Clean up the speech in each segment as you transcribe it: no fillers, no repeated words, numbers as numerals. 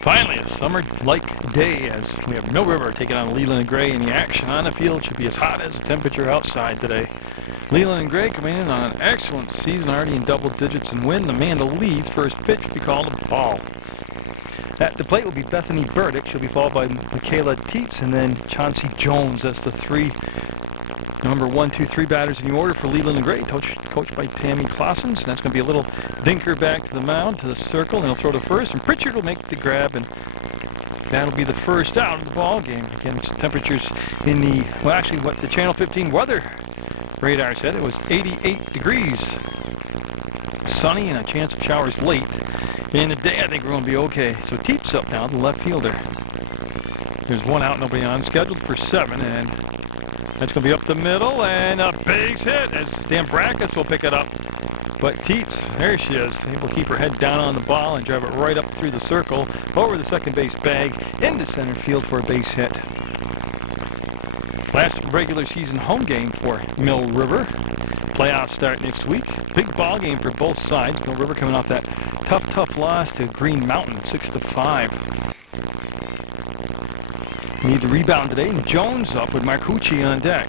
Finally, a summer-like day as we have Mill River taking on Leland and Gray, and the action on the field should be as hot as the temperature outside today. Leland and Gray coming in on an excellent season, already in double digits in win. Amanda Lee's first pitch will be called a ball. At the plate will be Bethany Burdick. She'll be followed by Michaela Teets and then Chauncey Jones. That's the number 1, 2, 3 batters in the order for Leland and Gray, coached by Tammy Claessens. And that's going to be a little dinker back to the mound, to the circle, and he'll throw to first. And Pritchard will make the grab, and that'll be the first out of the ball game. Again, temperatures in the, well, actually what the Channel 15 weather radar said, it was 88 degrees. Sunny and a chance of showers late. In the day, I think we're going to be okay. So Teets up now, the left fielder. There's one out, nobody on, scheduled for 7, and that's going to be up the middle, and a base hit as Dan Brackus will pick it up. But Teets, there she is, able to keep her head down on the ball and drive it right up through the circle, over the second base bag, into center field for a base hit. Last regular season home game for Mill River. Playoffs start next week. Big ball game for both sides. Mill River coming off that tough loss to Green Mountain, 6-5. Need the rebound today, and Jones up with Marcucci on deck.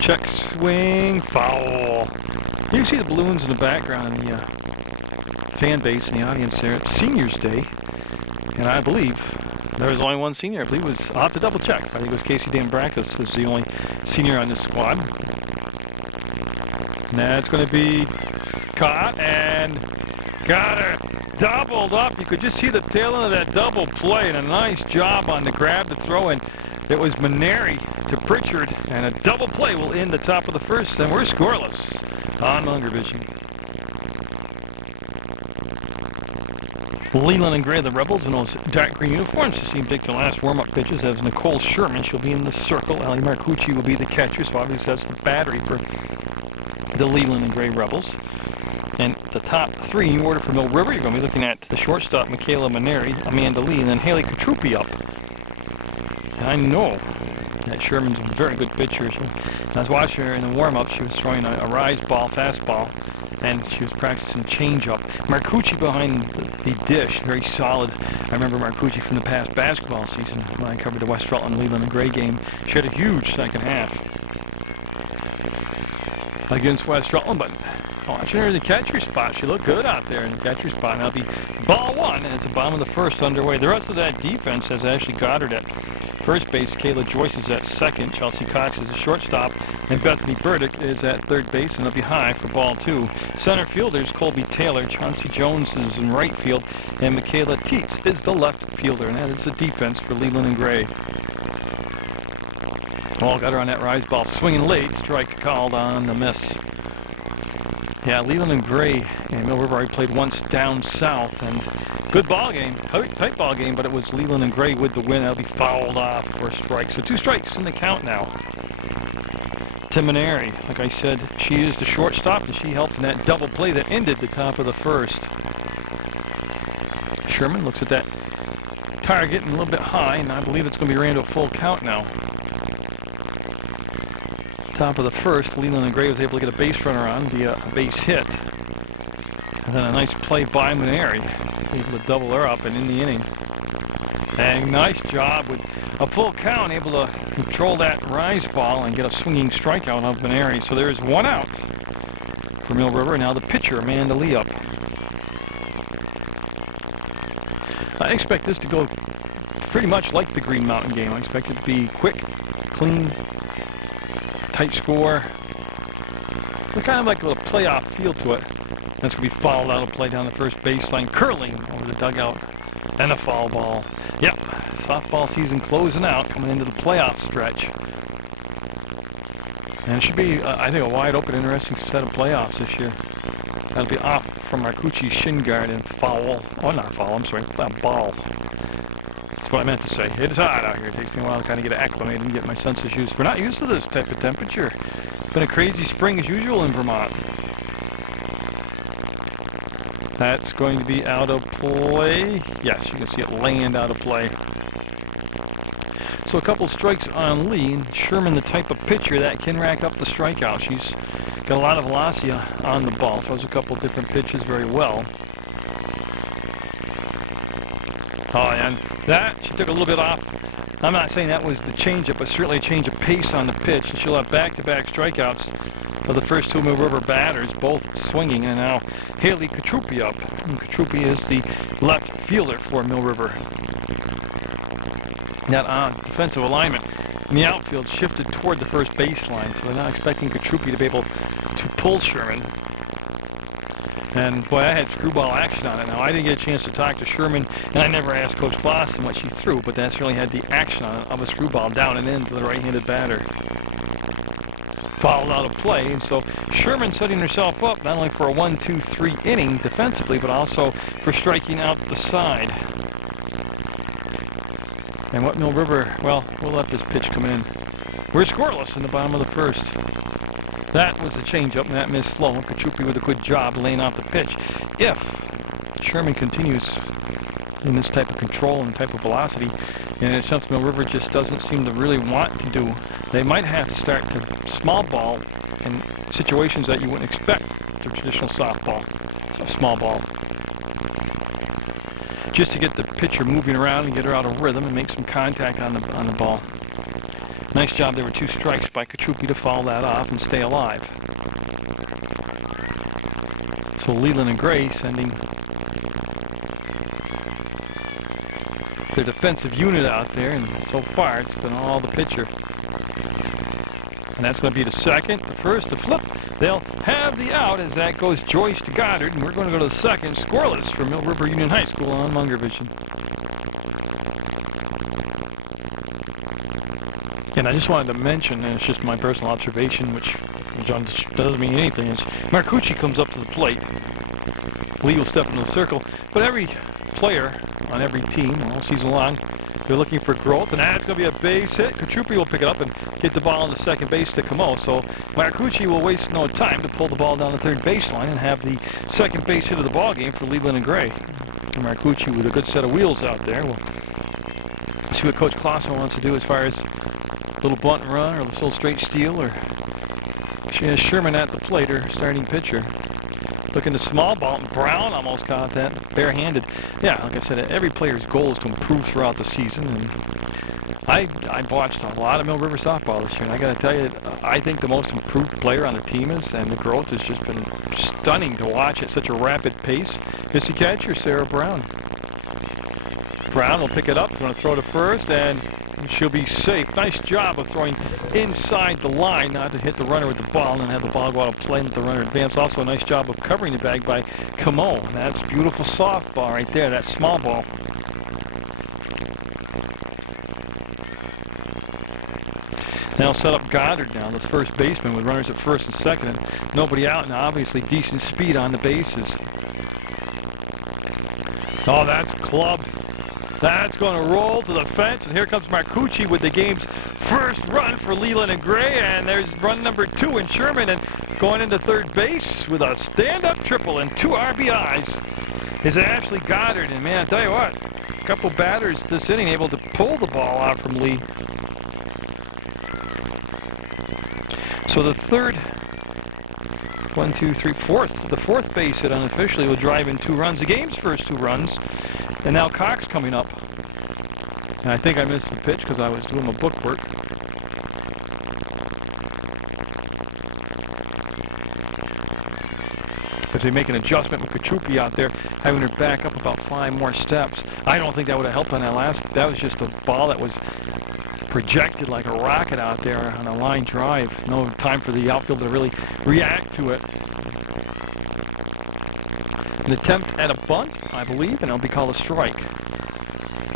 Check swing, foul. You can see the balloons in the background, the fan base and the audience there. It's Seniors Day, and I believe there was only one senior. I believe it was, I'll have to double check. I think it was Casey Dan Brackus is the only senior on this squad. And that's going to be caught and got her doubled up. You could just see the tail end of that double play, and a nice job on the grab to throw in. It was Maneri to Pritchard, and a double play will end the top of the first, and we're scoreless on Munger Vision. Leland and Gray, the Rebels, in those dark green uniforms. You see him take the last warm-up pitches as Nicole Sherman. She'll be in the circle. Ellie Marcucci will be the catcher, so obviously that's the battery for the Leland and Gray Rebels. And the top 3 in order for Mill River, you're going to be looking at the shortstop, Michaela Maneri, Amanda Lee, and then Haley Katrupi up. And I know that Sherman's a very good pitcher. I was watching her in the warm-up. She was throwing a rise ball, fastball, and she was practicing change-up. Marcucci behind the dish, very solid. I remember Marcucci from the past basketball season when I covered the West Rutland Leland and Gray game. She had a huge second half against West Rutland, but watching her in the catcher spot, she looked good out there in the catcher spot. Now the ball 1, and it's the bottom of the first underway. The rest of that defense has Ashley Goddard at first base, Kayla Joyce is at second, Chelsea Cox is a shortstop, and Bethany Burdick is at third base, and they'll be high for ball 2. Center fielders, Colby Taylor, Chauncey Jones is in right field, and Michaela Teets is the left fielder, and that is the defense for Leland and Gray. Ball got her on that rise ball, swinging late, strike called on the miss. Yeah, Leland and Gray and Mill River already played once down south, and good ball game, tight ball game, but it was Leland and Gray with the win. That'll be fouled off for strikes. So 2 strikes in the count now. Maneri, like I said, she is the shortstop, and she helped in that double play that ended the top of the first. Sherman looks at that target and a little bit high, and I believe it's going to be ran to a full count now. Top of the first, Leland and Gray was able to get a base runner on via a base hit. And then a nice play by Maneri, able to double her up and in the inning. And nice job with a full count, able to control that rise ball and get a swinging strikeout of Maneri. So there's 1 out for Mill River. Now the pitcher, Amanda Lee, up. I expect this to go pretty much like the Green Mountain game. I expect it to be quick, clean, tight score. But kind of like a little playoff feel to it. That's going to be fouled out of play down the first baseline, curling over the dugout, and a foul ball. Yep, softball season closing out, coming into the playoff stretch. And it should be, I think, a wide open, interesting set of playoffs this year. That'll be off from Marcucci's shin guard and foul. Oh, not foul, I'm sorry, that ball. That's what I meant to say. It is hot out here. It takes me a while to kind of get acclimated and get my senses used. We're not used to this type of temperature. It's been a crazy spring as usual in Vermont. That's going to be out of play. Yes, you can see it land out of play. So a couple strikes on Lee. Sherman, the type of pitcher that can rack up the strikeout. She's got a lot of velocity on the ball. Throws a couple different pitches very well. and that, she took a little bit off. I'm not saying that was the changeup, but certainly a change of pace on the pitch, and she'll have back-to-back strikeouts for the first two Mill River batters, both swinging, and now Haley Katrupi up. And Katrupi is the left fielder for Mill River. That defensive alignment in the outfield shifted toward the first baseline, so they're not expecting Katrupi to be able to pull Sherman. And boy, I had screwball action on it. Now, I didn't get a chance to talk to Sherman, and I never asked Coach Clausen what she threw, but that certainly had the action on it of a screwball down and in to the right-handed batter. Fouled out of play, and so Sherman setting herself up not only for a 1-2-3 inning defensively, but also for striking out the side. And what Mill River, well, we'll let this pitch come in. We're scoreless in the bottom of the first. That was the changeup, and that missed slow. Katrupi with a good job laying out the pitch. If Sherman continues in this type of control and type of velocity, and it's something Mill River just doesn't seem to really want to do, they might have to start to small ball in situations that you wouldn't expect for traditional softball, small ball. Just to get the pitcher moving around and get her out of rhythm and make some contact on the ball. Nice job. There were 2 strikes by Katrupi to foul that off and stay alive. So Leland and Gray sending their defensive unit out there, and so far it's been all the pitcher. And that's going to be the second, the first, the flip. They'll have the out as that goes Joyce to Goddard, and we're going to go to the second, scoreless for Mill River Union High School on Munger Vision. And I just wanted to mention, and it's just my personal observation, which doesn't mean anything, is Marcucci comes up to the plate. Lee will step into the circle, but every player on every team all season long, they're looking for growth, and that's going to be a base hit. Katrupi will pick it up and hit the ball into second base to Camo, so Marcucci will waste no time to pull the ball down the third baseline and have the second base hit of the ball game for Leland and Gray. And Marcucci with a good set of wheels out there. We'll see what Coach Clausen wants to do as far as a little bunt and run or a little straight steal, or she has Sherman at the plate, her starting pitcher. Looking to small ball, Brown almost caught that barehanded. Yeah, like I said, every player's goal is to improve throughout the season, and I've watched a lot of Mill River softball this year, and I got to tell you, I think the most improved player on the team is, and the growth has just been stunning to watch at such a rapid pace, is the catcher, Sarah Brown. Brown will pick it up, going to throw to first, and she'll be safe. Nice job of throwing inside the line, not to hit the runner with the ball and then have the ball go out of play and let the runner advance. Also a nice job of covering the bag by Camo. That's beautiful softball right there, that small ball. Now set up Goddard now, the first baseman with runners at first and second, and nobody out, and obviously decent speed on the bases. Oh, that's clubbed. That's going to roll to the fence, and here comes Marcucci with the game's first run for Leland and Gray, and there's run number 2 in Sherman, and going into third base with a stand-up triple and 2 RBIs is Ashley Goddard. And man, I tell you what, a couple batters this inning able to pull the ball out from Lee. So the fourth base hit unofficially will drive in 2 runs, the game's first 2 runs. And now Cox coming up. And I think I missed the pitch because I was doing my book work. As they make an adjustment with Katrupi out there, having her back up about 5 more steps. I don't think that would have helped on that last. That was just a ball that was projected like a rocket out there on a line drive. No time for the outfield to really react to it. An attempt at a bunt, I believe, and it'll be called a strike.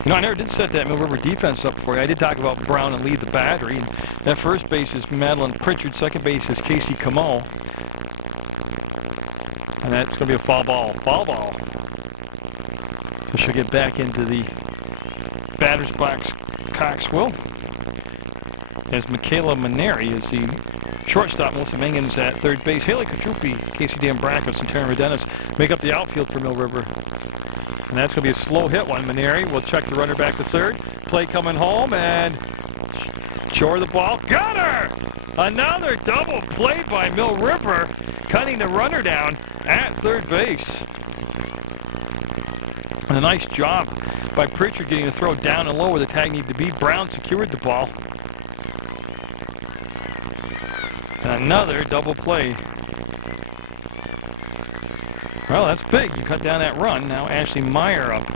You know, I never did set that Mill River defense up for you. I did talk about Brown and Lee, the battery. And that first base is Madeline Pritchard. Second base is Casey Camo. And that's going to be a foul ball. Foul ball. So she'll get back into the batter's box. Cox will. As Michaela Maneri is the shortstop. Melissa Mengen's at third base. Haley Katrupi, Casey D'Ambracos, and Taryn Rodenis make up the outfield for Mill River. And that's going to be a slow hit one. Maneri will check the runner back to third. Play coming home, and shore the ball. Got her! Another double play by Mill River, cutting the runner down at third base. And a nice job by Pritchard, getting the throw down and low where the tag needed to be. Brown secured the ball. And another double play. Well, that's big to cut down that run. Now Ashley Meyer up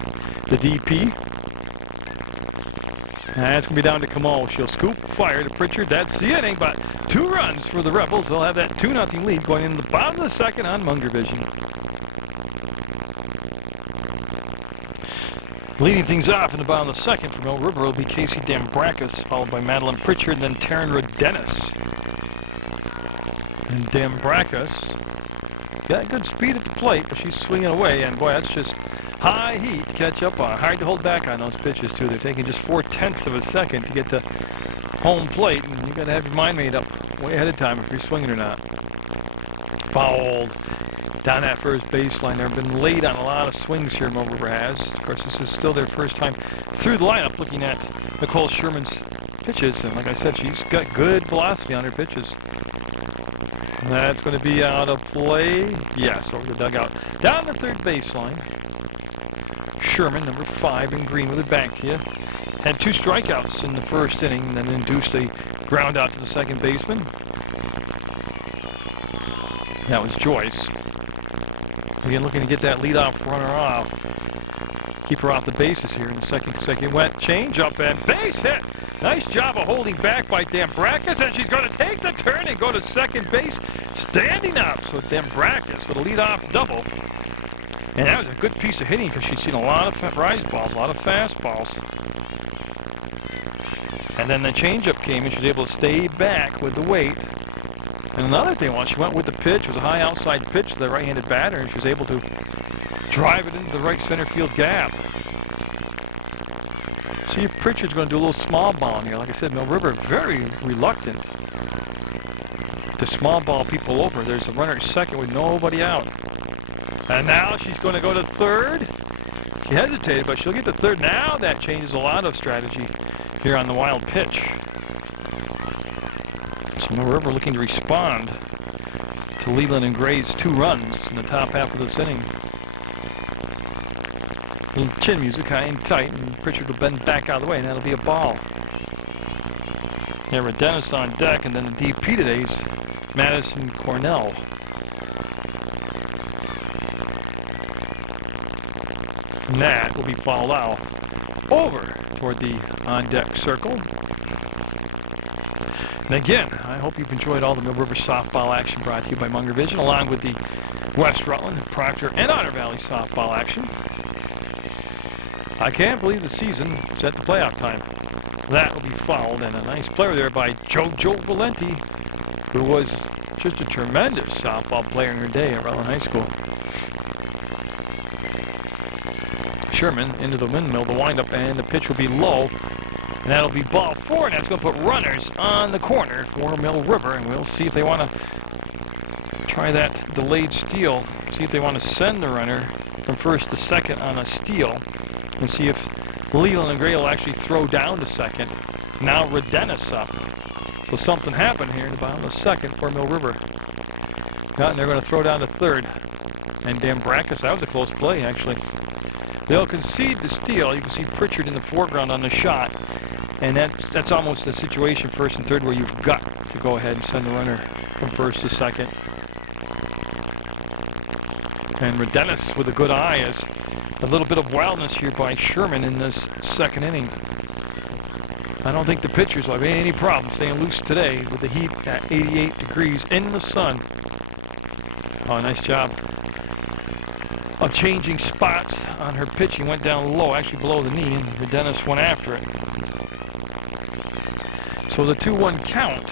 the DP. That's going to be down to Kamal. She'll scoop, fire to Pritchard. That's the inning, but 2 runs for the Rebels. They'll have that 2-0 lead going into the bottom of the second on Munger Vision. Leading things off in the bottom of the second for Mill River will be Casey Dambrakis, followed by Madeline Pritchard, and then Taryn Rodenis. And Dambrakis got good speed at the plate, but she's swinging away, and boy, that's just high heat to catch up on. Hard to hold back on those pitches, too. They're taking just 4/10 of a second to get to home plate, and you got to have your mind made up way ahead of time if you're swinging or not. Fouled down that first baseline. They've been late on a lot of swings here, Mill River has. Of course, this is still their first time through the lineup looking at Nicole Sherman's pitches, and like I said, she's got good velocity on her pitches. And that's going to be out of play. Yes, over the dugout. Down the third baseline. Sherman, number 5 in green with it back to you. Had 2 strikeouts in the first inning, and then induced a ground out to the second baseman. That was Joyce. Again, looking to get that leadoff runner off. Keep her off the bases here in the second went. Change up and base hit. Nice job of holding back by Dambrakis, and she's going to take the turn and go to second base, standing up. So Dambrakis with a leadoff double. And that was a good piece of hitting because she's seen a lot of rise balls, a lot of fastballs. And then the changeup came and she was able to stay back with the weight. And another thing, well, she went with the pitch. It was a high outside pitch to the right-handed batter, and she was able to drive it into the right center field gap. See if Pritchard's going to do a little small ball in here. Like I said, Mill River very reluctant to small ball people over. There's a runner at second with nobody out. And now she's going to go to third. She hesitated, but she'll get to third. Now that changes a lot of strategy here on the wild pitch. So Mill River looking to respond to Leland and Gray's 2 runs in the top half of this inning. Little chin music, high and tight, and Pritchard will bend back out of the way, and that'll be a ball. Yeah, Dennis on deck, and then the DP today's Madison Cornell. And that will be fouled out over toward the on-deck circle. And again, I hope you've enjoyed all the Mill River softball action brought to you by Munger Vision, along with the West Rutland, Proctor, and Otter Valley softball action. I can't believe the season is at the playoff time. That will be fouled, and a nice player there by JoJo Valenti, who was just a tremendous softball player in her day at Rutland High School. Sherman into the windmill, the windup, and the pitch will be low. And that'll be ball 4, and that's going to put runners on the corner for Mill River. And we'll see if they want to try that delayed steal. See if they want to send the runner from first to second on a steal. And see if Leland and Gray will actually throw down to second. Now Rodenis up. So something happened here in the bottom of the second for Mill River. And they're going to throw down to third. And Dambrakis, that was a close play, actually. They'll concede the steal. You can see Pritchard in the foreground on the shot. And that's almost the situation first and third where you've got to go ahead and send the runner from first to second. And Rodenis with a good eye as a little bit of wildness here by Sherman in this second inning. I don't think the pitchers will have any problem staying loose today with the heat at 88 degrees in the sun. Oh, nice job of changing spots on her pitching. Went down low, actually below the knee, and Rodenis went after it. So the 2-1 count.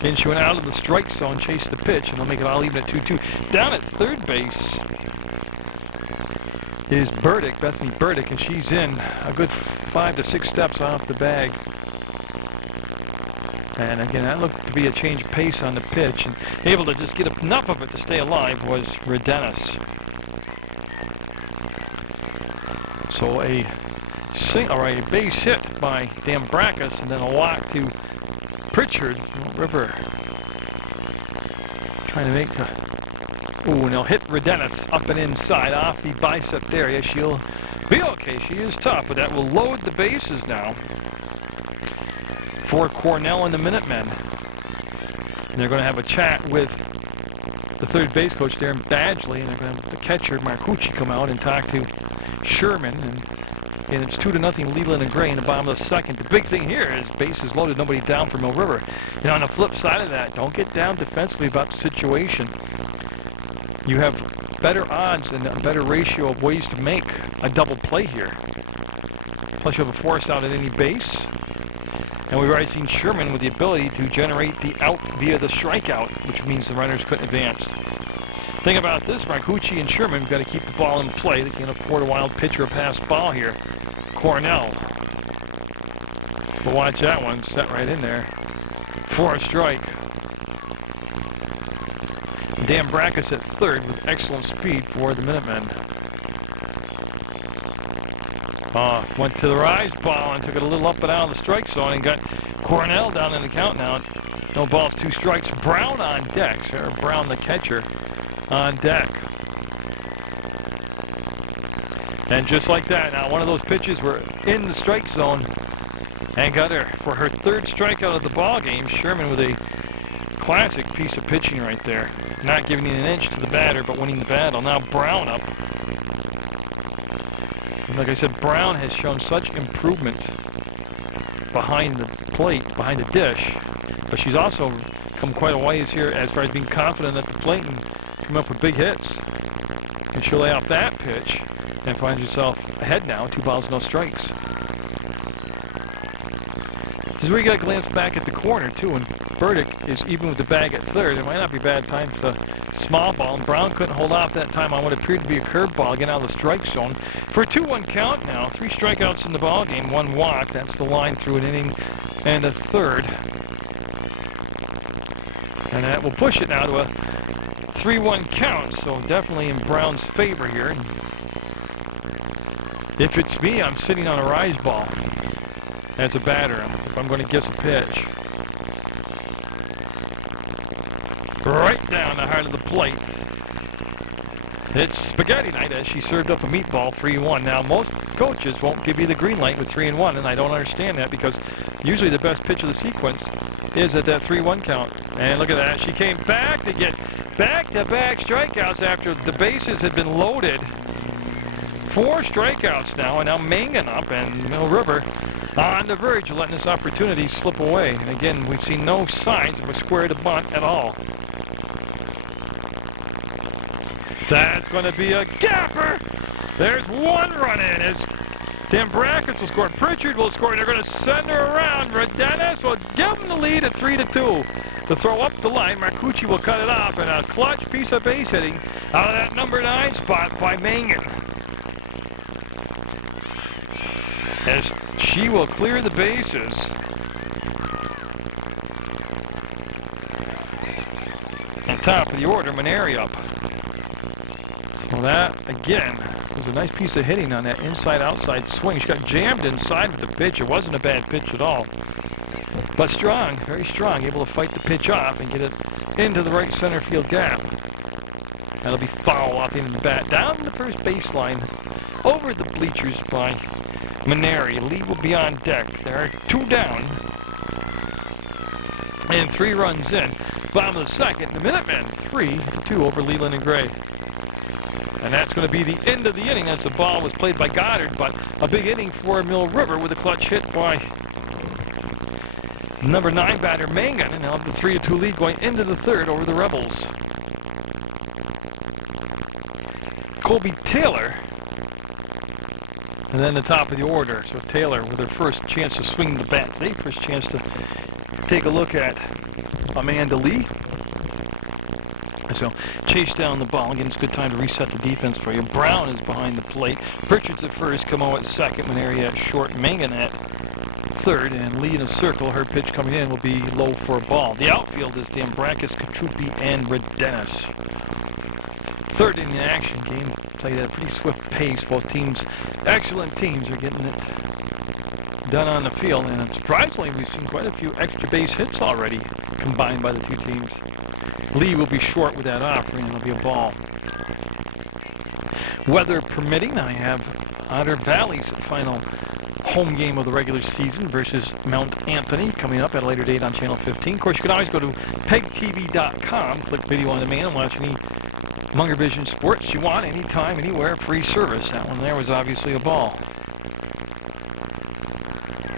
Then she went out of the strike zone, chased the pitch, and they'll make it all even at 2-2. Down at third base is Burdick, Bethany Burdick, and she's in a good 5 to 6 steps off the bag. And again, that looked to be a change of pace on the pitch, and able to just get enough of it to stay alive was Rodenis. So a base hit by Dambrakis, and then a walk to Pritchard. River trying to make Ooh, and he'll hit Redenis up and inside off the bicep there. Yeah, she'll be okay. She is tough, but that will load the bases now for Cornell and the Minutemen. And they're going to have a chat with the third base coach there in Badgley, and they're going to have the catcher, Marcucci, come out and talk to Sherman. And it's 2-0 Leland and Gray in the bottom of the second. The big thing here is bases loaded, nobody down for Mill River. And on the flip side of that, don't get down defensively about the situation. You have better odds and a better ratio of ways to make a double play here. Plus you have a force out at any base. And we've already seen Sherman with the ability to generate the out via the strikeout, which means the runners couldn't advance. Thing about this, Marcucci and Sherman have got to keep the ball in play. They can't afford a wild pitch or a pass ball here. Cornell. But watch that one, set right in there for a strike. Dan Brackus at third with excellent speed for the Minutemen. Went to the rise ball and took it a little up and out of the strike zone and got Cornell down in the count now. No balls, 2 strikes. Brown on deck. Sarah Brown, the catcher, on deck. And just like that, now one of those pitches were in the strike zone and got her for her 3rd strikeout of the ball game. Sherman with a classic piece of pitching right there. Not giving an inch to the batter, but winning the battle. Now Brown up. And like I said, Brown has shown such improvement behind the plate, behind the dish. But she's also come quite a ways here as far as being confident at the plate and come up with big hits. And she'll lay off that pitch and find yourself ahead now, 2 balls, no strikes. This is where you got to glance back at the corner, too, and Burdick is even with the bag at third. It might not be a bad time for the small ball, and Brown couldn't hold off that time on what appeared to be a curveball, again out of the strike zone. For a 2-1 count now, 3 strikeouts in the ball game, 1 walk. That's the line through an inning and a third. And that will push it now to a 3-1 count, so definitely in Brown's favor here. If it's me, I'm sitting on a rise ball as a batter if I'm going to guess a pitch. Right down the heart of the plate. It's spaghetti night as she served up a meatball, 3-1. Now, most coaches won't give you the green light with 3-1, and I don't understand that because usually the best pitch of the sequence is at that 3-1 count. And look at that. She came back to get back-to-back strikeouts after the bases had been loaded. 4 strikeouts now, and now Mangan up and Mill River on the verge of letting this opportunity slip away. And again, we've seen no signs of a square to bunt at all. That's going to be a gapper. There's 1 run in. It's Dan Brackus will score. Pritchard will score. They're going to send her around. Redenis will give them the lead at 3-2. To throw up the line, Marcucci will cut it off, and a clutch piece of base hitting out of that number 9 spot by Mangan. As she will clear the bases. And top of the order, Maneri up. So that, again, was a nice piece of hitting on that inside-outside swing. She got jammed inside with the pitch. It wasn't a bad pitch at all. But strong, very strong, able to fight the pitch off and get it into the right center field gap. That'll be foul off into the bat. Down the first baseline, over the bleachers by Maneri. Lee will be on deck. There are 2 down and 3 runs in. Bottom of the second, the Minutemen 3-2 over Leland and Gray. And that's going to be the end of the inning as the ball was played by Goddard, but a big inning for Mill River with a clutch hit by number 9 batter Mangan, and now the 3-2 lead going into the third over the Rebels. Colby Taylor, and then the top of the order. So Taylor with her first chance to swing the bat today, first chance to take a look at Amanda Lee. So chase down the ball. Again, it's a good time to reset the defense for you. Brown is behind the plate. Pritchard's at first, Camo at second, Maneri at short, Mangan at third, and Lee in a circle. Her pitch coming in will be low for a ball. The outfield is Dan Brackus, Kachupi, and Redenis. Third inning action, game played at a pretty swift pace. Both teams, excellent teams, are getting it done on the field. And surprisingly, we've seen quite a few extra base hits already combined by the 2 teams. Lee will be short with that offering, and it'll be a ball. Weather permitting, I have Otter Valley's final home game of the regular season versus Mount Anthony coming up at a later date on Channel 15. Of course, you can always go to PEGTV.com, click Video on Demand, and watch any Munger Vision sports you want, anytime, anywhere, free service. That one there was obviously a ball.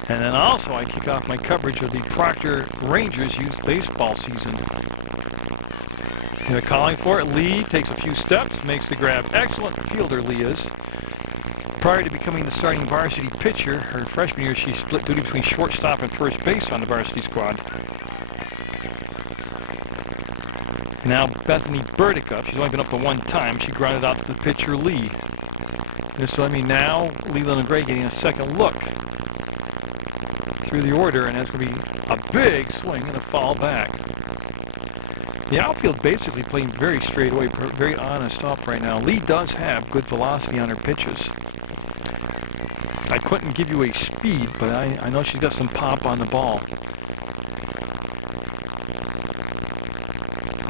And then also I kick off my coverage of the Proctor Rangers youth baseball season. They're calling for it. Lee takes a few steps, makes the grab. Excellent fielder, Lee is. Prior to becoming the starting varsity pitcher, her freshman year, she split duty between shortstop and first base on the varsity squad. Now Bethany Burdick up. She's only been up to one time. She grounded out to the pitcher, Lee. So I mean now Leland and Gray getting a second look through the order, and that's going to be a big swing and a foul back. The outfield basically playing very straight away, very honest up right now. Lee does have good velocity on her pitches. I couldn't give you a speed, but I know she's got some pop on the ball.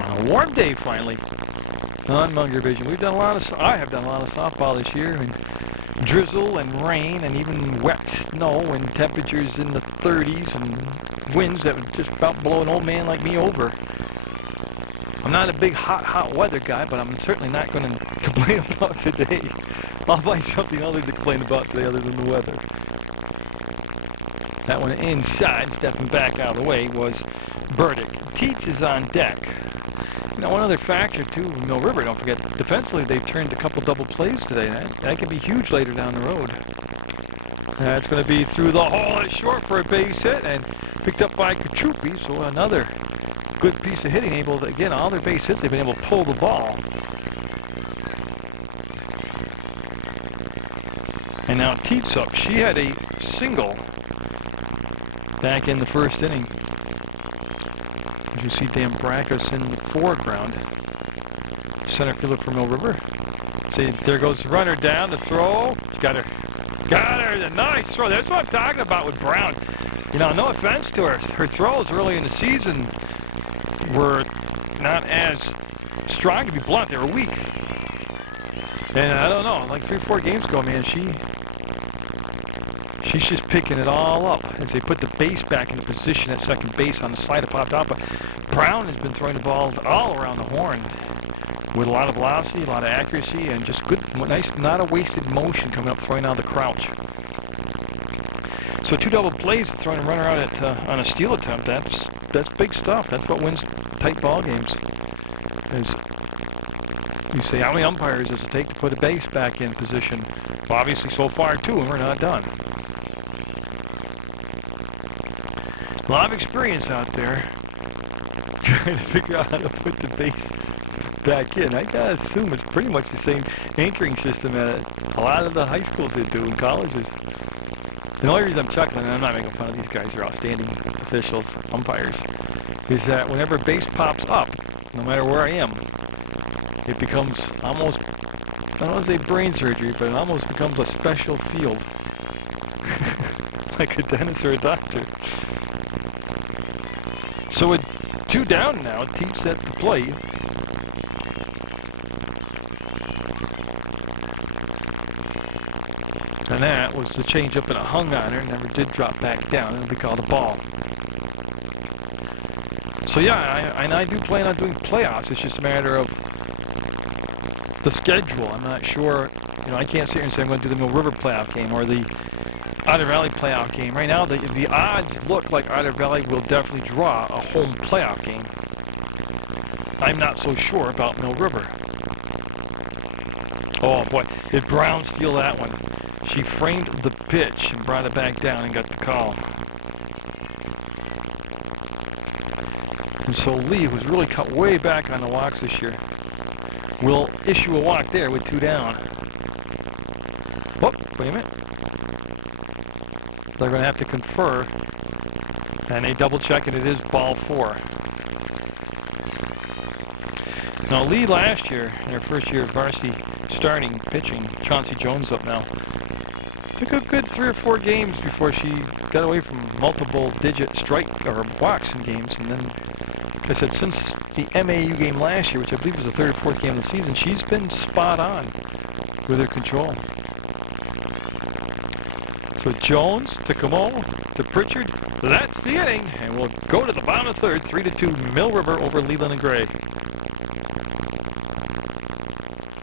On a warm day finally on Munger Vision. We've done a lot of, I have done a lot of softball this year, and drizzle and rain and even wet snow and temperatures in the 30s and winds that would just about blow an old man like me over. I'm not a big hot weather guy, but I'm certainly not going to complain about today. I'll find something other to complain about today other than the weather. That one inside, stepping back out of the way, was Burdick. Teets is on deck. Now, one other factor, too, Mill River, don't forget, defensively, they've turned a couple double plays today. That could be huge later down the road. That's going to be through the hole at short for a base hit, and picked up by Kachupi, so another good piece of hitting, able to, again, all their base hits, they've been able to pull the ball. And now Teets up. She had a single back in the first inning. As you see Dan Brackus in the foreground. Center fielder for Mill River. See, there goes the runner down, the throw. Got her. Got her. A nice throw. That's what I'm talking about with Brown. You know, no offense to her. Her throws early in the season were not as strong, to be blunt. They were weak. And I don't know, like 3 or 4 games ago, man, she's just picking it all up as they put the base back into position at second base on the slide that popped out. But Brown has been throwing the balls all around the horn with a lot of velocity, a lot of accuracy, and just good, nice, not a wasted motion coming up, throwing out the crouch. So 2 double plays, throwing a runner out at, on a steal attempt. That's big stuff. That's what wins tight ball games. As you say, how many umpires does it take to put a base back in position? Well, obviously, so far 2, and we're not done. A lot of experience out there trying to figure out how to put the base back in. I gotta assume it's pretty much the same anchoring system at a lot of the high schools they do in colleges. The only reason I'm chuckling, and I'm not making fun of these guys, they're outstanding officials, umpires, is that whenever base pops up, no matter where I am, it becomes almost, I don't want to say brain surgery, but it almost becomes a special field. Like a dentist or a doctor. So with 2 down now, Teets set the play. And that was the changeup, and it hung on her, never did drop back down, and we called a ball. So yeah, I do plan on doing playoffs. It's just a matter of the schedule. I'm not sure, you know, I can't sit here and say I'm going to do the Mill River playoff game or the Otter Valley playoff game. Right now, the odds look like Otter Valley will definitely draw a home playoff game. I'm not so sure about Mill River. Oh boy, did Brown steal that one? She framed the pitch and brought it back down and got the call. And so Lee, who's really cut way back on the walks this year, will issue a walk there with 2 down. Whoop, wait a minute. They're going to have to confer, and they double check, and it is ball 4. Now Lee last year, in her first year of varsity starting pitching, Chauncey Jones up now, took a good 3 or 4 games before she got away from multiple digit strike or walks in games, and then I said, since the MAU game last year, which I believe was the third or fourth game of the season, she's been spot on with her control. So Jones to Camo to Pritchard. That's the inning, and we'll go to the bottom of the third, 3-2 Mill River over Leland and Gray.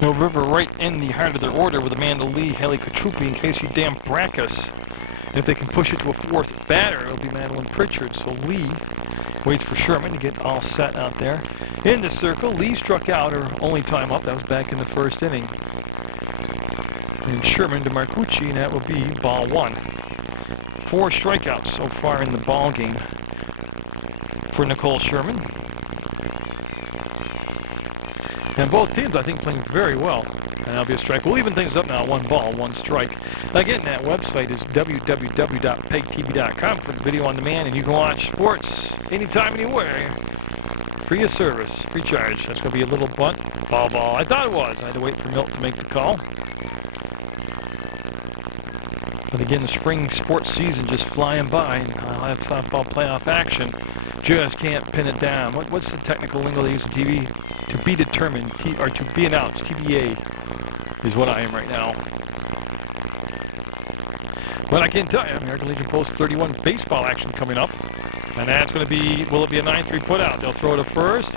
Mill River right in the heart of their order with Amanda Lee, Haley Katrupi, and Casey Dambrakis. And if they can push it to a fourth batter, it'll be Madeline Pritchard. So Lee waits for Sherman to get all set out there. In the circle, Lee struck out her only time up. That was back in the first inning. And Sherman to Marcucci, and that will be ball one. 4 strikeouts so far in the ball game for Nicole Sherman. And both teams, I think, playing very well. And that'll be a strike. We'll even things up now. 1 ball, 1 strike. Again, that website is www.PEGTV.com for video on demand, and you can watch sports anytime, anywhere. Free of service, free charge. That's going to be a little bunt. Ball. I thought it was. I had to wait for Milt to make the call. But again, the spring sports season just flying by. That softball playoff action just can't pin it down. What's the technical lingo they use on TV? To be determined, or to be announced, TBA is what I am right now. But I can tell you, American Legion Post 31 baseball action coming up. And that's going to be, will it be a 9-3 putout? They'll throw it to first.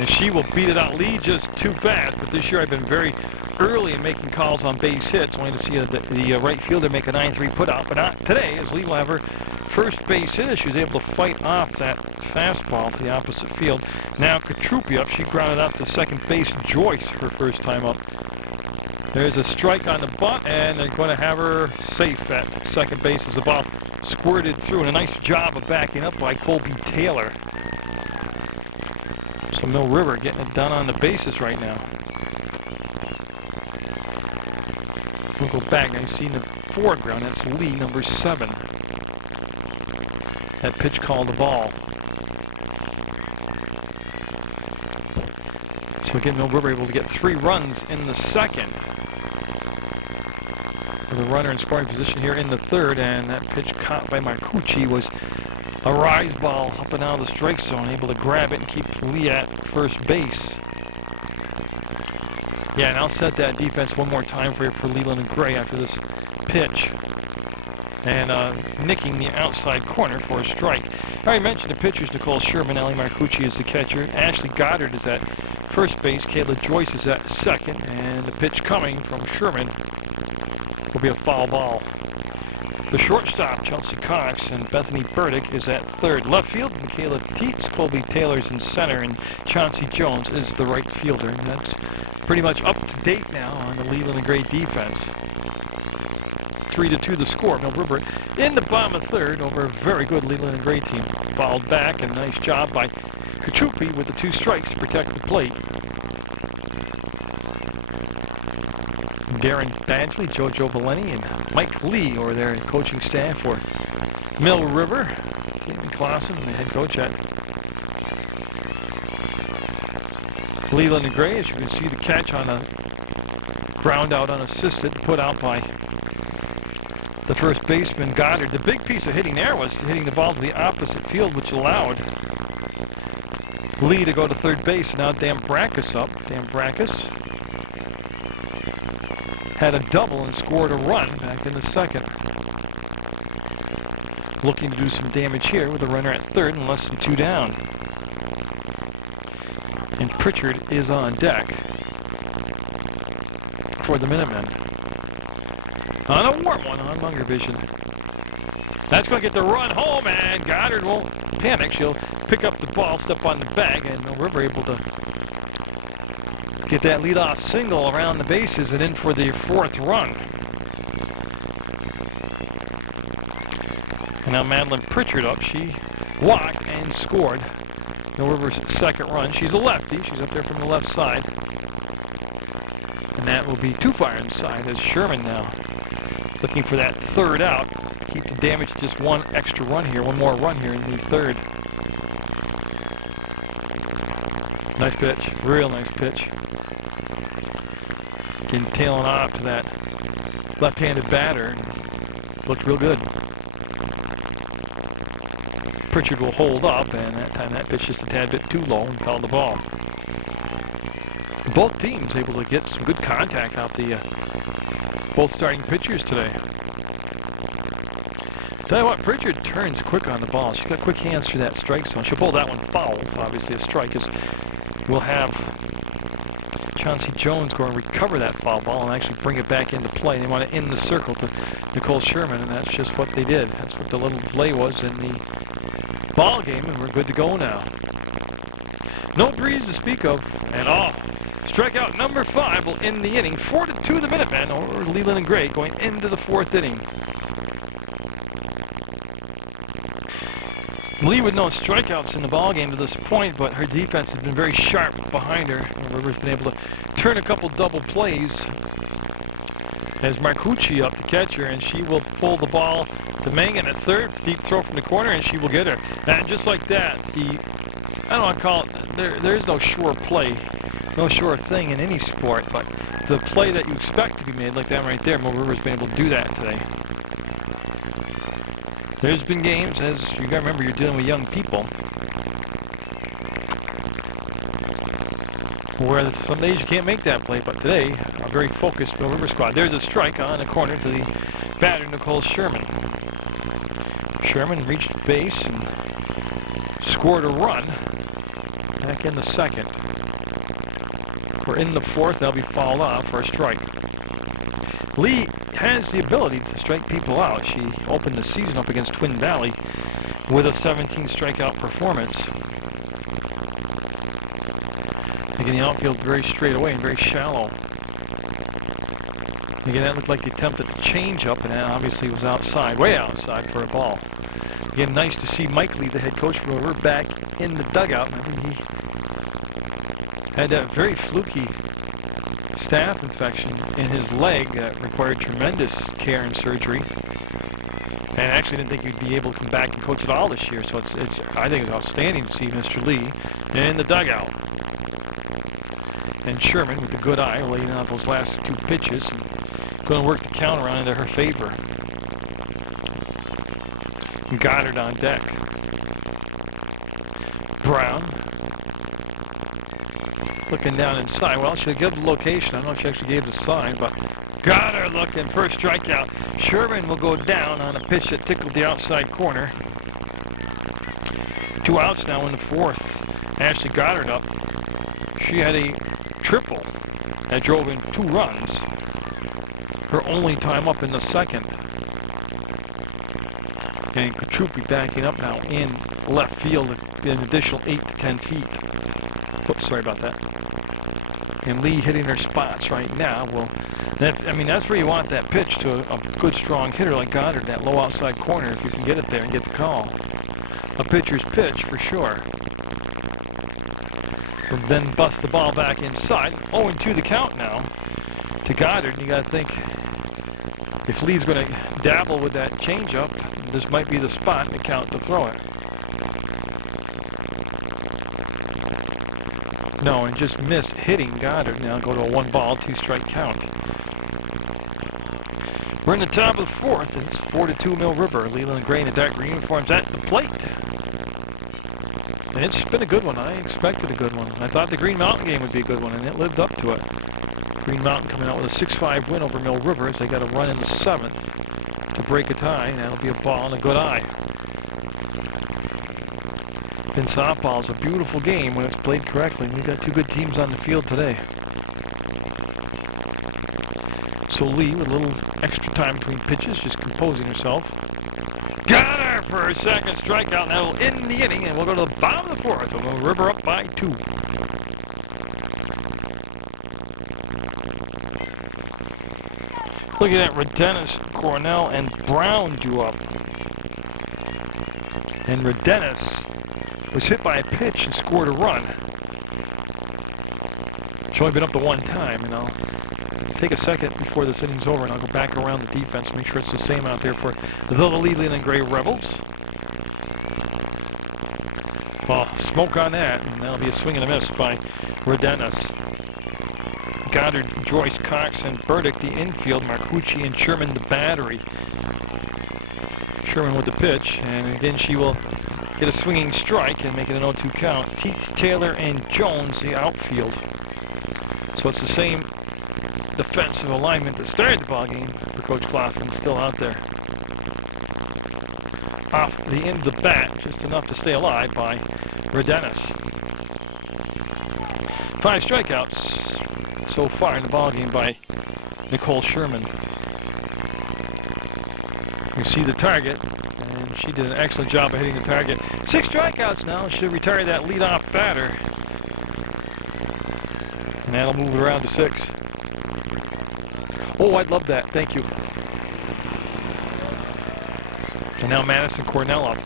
And she will beat it out. Lee just too fast. But this year I've been very early in making calls on base hits. Wanting to see the right fielder make a 9-3 putout. But not today, as Lee will have her first base hit. She was able to fight off that fastball to the opposite field. Now Katrupi up. She grounded out to second base. Joyce, her first time up. There's a strike on the bunt, and they're going to have her safe at second base as the ball squirted through. And a nice job of backing up by Colby Taylor. So Mill River getting it done on the bases right now. We'll go back. I see in the foreground, that's Lee, number 7. That pitch called the ball. So again, Mill River able to get 3 runs in the second. With a runner in scoring position here in the third, and that pitch caught by Marcucci was a rise ball up and out of the strike zone, able to grab it and keep Lee at first base. Yeah, and I'll set that defense one more time for Leland and Gray after this pitch. And nicking the outside corner for a strike. I already mentioned the pitchers, Nicole Sherman, Ellie Marcucci is the catcher. Ashley Goddard is at first base. Kayla Joyce is at second. And the pitch coming from Sherman will be a foul ball. The shortstop, Chelsea Cox, and Bethany Burdick is at third. Left field, Michaela Teets, Colby Taylor's in center, and Chauncey Jones is the right fielder. And that's pretty much up to date now on the Leland and Gray defense. 3-2 the score. Mill River in the bottom of third over a very good Leland and Gray team. Fouled back, and nice job by Katrupi with the 2 strikes to protect the plate. Darren Badgley, JoJo Valeni, and Mike Lee over there in coaching staff for Mill River. Caitlin Clausen, the head coach at Leland and Gray. As you can see, the catch on a ground out unassisted, put out by the first baseman Goddard. The big piece of hitting there was hitting the ball to the opposite field, which allowed Lee to go to third base. Now Dambrakis up. Dambrakis had a double and scored a run back in the second. Looking to do some damage here with a runner at third and less than 2 down. And Pritchard is on deck for the Minutemen. On a warm one on Munger Vision. That's going to get the run home, and Goddard won't panic. She'll pick up the ball, step on the bag, and Mill River able to get that leadoff single around the bases and in for the 4th run. And now Madeline Pritchard up. She walked and scored Mill River's 2nd run. She's a lefty. She's up there from the left side. And that will be too far inside as Sherman now looking for that 3rd out. Keep the damage to just 1 extra run here. 1 more run here in the 3rd. Nice pitch. Real nice pitch. Getting tailing off to that left-handed batter. Looked real good. Pritchard will hold up, and that time that pitch just a tad bit too low and fouled the ball. Both teams able to get some good contact out the both starting pitchers today. Tell you what, Pritchard turns quick on the ball. She's got quick hands through that strike zone. She'll pull that one foul. Obviously a strike is we'll have Chauncey Jones go and recover that foul ball and actually bring it back into play. They want to end the circle to Nicole Sherman, and that's just what they did. That's what the little delay was in the ball game, and we're good to go now. No breeze to speak of at all. Strikeout number 5 will end the inning. 4-2 the Minutemen over Leland and Gray going into the 4th inning. Lee with no strikeouts in the ballgame to this point, but her defense has been very sharp behind her. River's been able to turn a couple double plays as Marcucci up the catcher, and she will pull the ball to Mangan at third. Deep throw from the corner, and she will get her. And just like that, I don't want to call it, there's no sure play, no sure thing in any sport, but the play that you expect to be made like that right there, Mill River's been able to do that today. There's been games, as you gotta remember, you're dealing with young people, where some days you can't make that play, but today, a very focused Mill River squad. There's a strike on the corner to the batter, Nicole Sherman. Sherman reached base and scored a run back in the 2nd. We're in the 4th, they'll be fouled off for a strike. Lee has the ability to strike people out. She opened the season up against Twin Valley with a 17 strikeout performance. Again, the outfield very straight away and very shallow. Again, that looked like the attempt at the change-up, and that obviously was outside, way outside for a ball. Again, nice to see Mike Lee, the head coach for River, back in the dugout. I think he had that very fluky staph infection in his leg that required tremendous care and surgery. And I actually didn't think he'd be able to come back and coach at all this year. So I think it's outstanding to see Mr. Lee in the dugout. And Sherman with a good eye laying out those last 2 pitches and going to work the count around into her favor. Goddard on deck. Brown looking down inside. Well, she'll give the location. I don't know if she actually gave the sign, but Goddard looking, first strikeout. Sherman will go down on a pitch that tickled the outside corner. 2 outs now in the 4th. Ashley Goddard up. She had a triple that drove in 2 runs. Her only time up in the 2nd. And Kachupi backing up now in left field an additional 8 to 10 feet. Oops, sorry about that. And Lee hitting her spots right now. Well, that's where you want that pitch to a good, strong hitter like Goddard, that low outside corner, if you can get it there and get the call. A pitcher's pitch for sure. Will then bust the ball back inside. 0-2 the count now to Goddard. You got to think, if Lee's going to dabble with that changeup, this might be the spot to count to throw it. No, and just missed hitting Goddard. Now go to a 1-ball, 2-strike count. We're in the top of the 4th. It's 4-2 Mill River. Leland and Gray in the dark green uniforms at the plate. And it's been a good one. I expected a good one. I thought the Green Mountain game would be a good one, and it lived up to it. Green Mountain coming out with a 6-5 win over Mill River as they got a run in the 7th to break a tie, and that'll be a ball and a good eye. In softball, it's a beautiful game when it's played correctly, and we've got 2 good teams on the field today. So Lee, with a little extra time between pitches, just composing herself. Got her for her 2nd strikeout. That will end the inning, and we'll go to the bottom of the 4th. We'll go River up by 2. Look at that, Redenis, Cornell, and Brown drew up. And Redenis was hit by a pitch and scored a run. She's only been up to 1 time, and I'll take a second before this inning's over, and I'll go back around the defense, make sure it's the same out there for the Leland and Gray Rebels. Well, smoke on that, and that'll be a swing and a miss by Redenis. Goddard, Joyce, Cox, and Burdick the infield, Marcucci and Sherman the battery. Sherman with the pitch, and again she will get a swinging strike and make it an 0-2 count. Teets, Taylor, and Jones, the outfield. So it's the same defensive alignment that started the ballgame for Coach Clausen, still out there. Off the end of the bat, just enough to stay alive by Redenis. 5 strikeouts so far in the ballgame by Nicole Sherman. You see the target, and she did an excellent job of hitting the target. 6 strikeouts now, should retire that leadoff batter. And that'll move it around to 6. Oh, I'd love that, thank you. And now Madison Cornell up.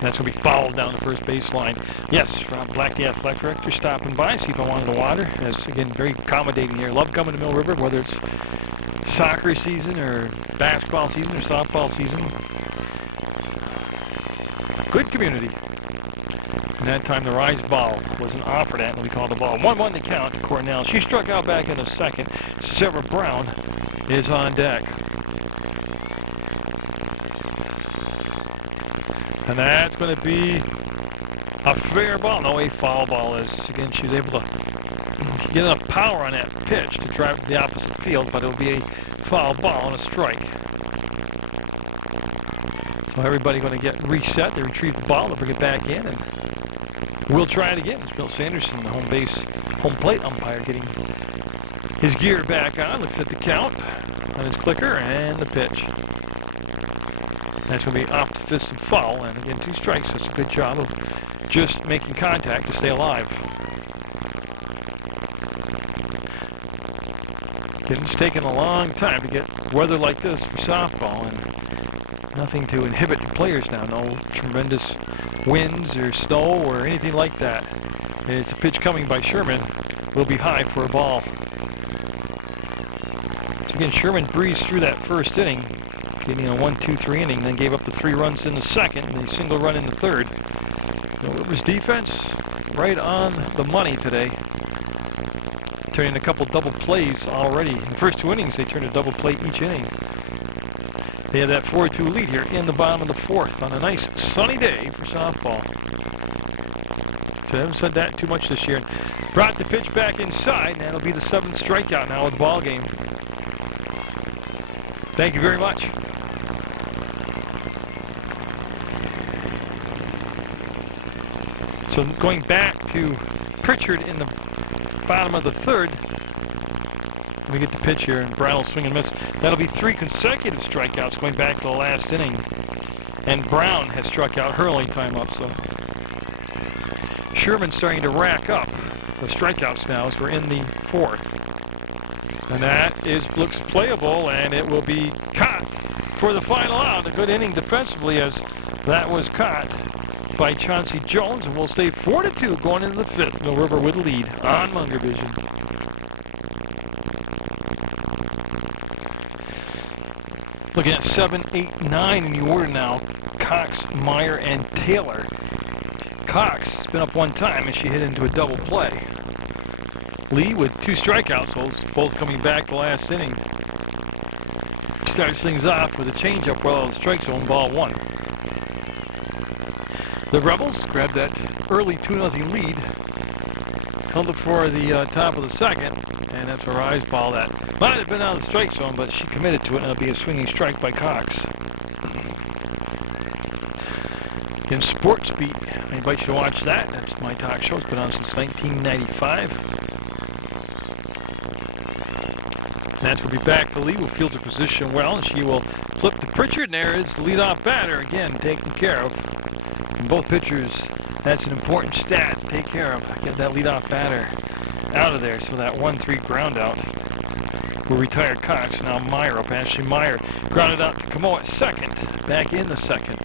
That's going to be fouled down the first baseline. Yes, Rob Black, the athletic director, stopping by, see if I wanted the water. As again, very accommodating here. Love coming to Mill River, whether it's soccer season or basketball season or softball season. Good community. And that time the rise ball wasn't offered at when we called the ball. 1-1 to count to Cornell. She struck out back in the second. Sarah Brown is on deck. And that's going to be a fair ball. No, a foul ball is. Again, she was able to get enough power on that pitch to drive to the opposite field, but it'll be a foul ball and a strike. So everybody going to get reset. They retrieve the ball, they'll bring it back in, and we'll try it again. It's Bill Sanderson, the home plate umpire, getting his gear back on. Looks at the count on his clicker and the pitch. That's going to be off the fist and foul, and again, 2 strikes. That's a good job of just making contact to stay alive. Again, it's taken a long time to get weather like this for softball, and nothing to inhibit the players now. No tremendous winds or snow or anything like that. It's a pitch coming by Sherman. Will be high for a ball. So again, Sherman breezed through that first inning, getting a 1-2-3 inning, then gave up the 3 runs in the second and a single run in the third. River's defense right on the money today. Turning a couple double plays already. In the first 2 innings, they turned a double play each inning. They have that 4-2 lead here in the bottom of the 4th on a nice sunny day for softball. So I haven't said that too much this year. Brought the pitch back inside, and that'll be the 7th strikeout now of the ball game. Thank you very much. So going back to Pritchard in the bottom of the 3rd. Let me get the pitch here, and Brown will swing and miss. That'll be 3 consecutive strikeouts going back to the last inning. And Brown has struck out her only time up, so Sherman's starting to rack up the strikeouts now as we're in the 4th. And that looks playable, and it will be caught for the final out. A good inning defensively as that was caught by Chauncey Jones, and we'll stay 4-2 going into the 5th. Mill River with a lead on Munger Vision. Looking at 7, 8, 9 in the order now. Cox, Meyer, and Taylor. Cox has been up 1 time and she hit into a double play. Lee with 2 strikeouts, both coming back the last inning. Starts things off with a changeup well on the strike zone, ball 1. The Rebels grabbed that early 2-0 lead, held it for the top of the 2nd, and that's a rise ball that might have been out of the strike zone, but she committed to it, and it'll be a swinging strike by Cox. In Sports Beat, I invite you to watch that. That's my talk show. It's been on since 1995. Nats will be back. The lead will field the position well, and she will flip to Pritchard, and there is the leadoff batter, again, taken care of. And both pitchers, that's an important stat to take care of. Get that leadoff batter out of there, so that 1-3 ground out will retire Cox. Now Meyer up. Ashley Meyer grounded out to Camoa at 2nd, back in the 2nd.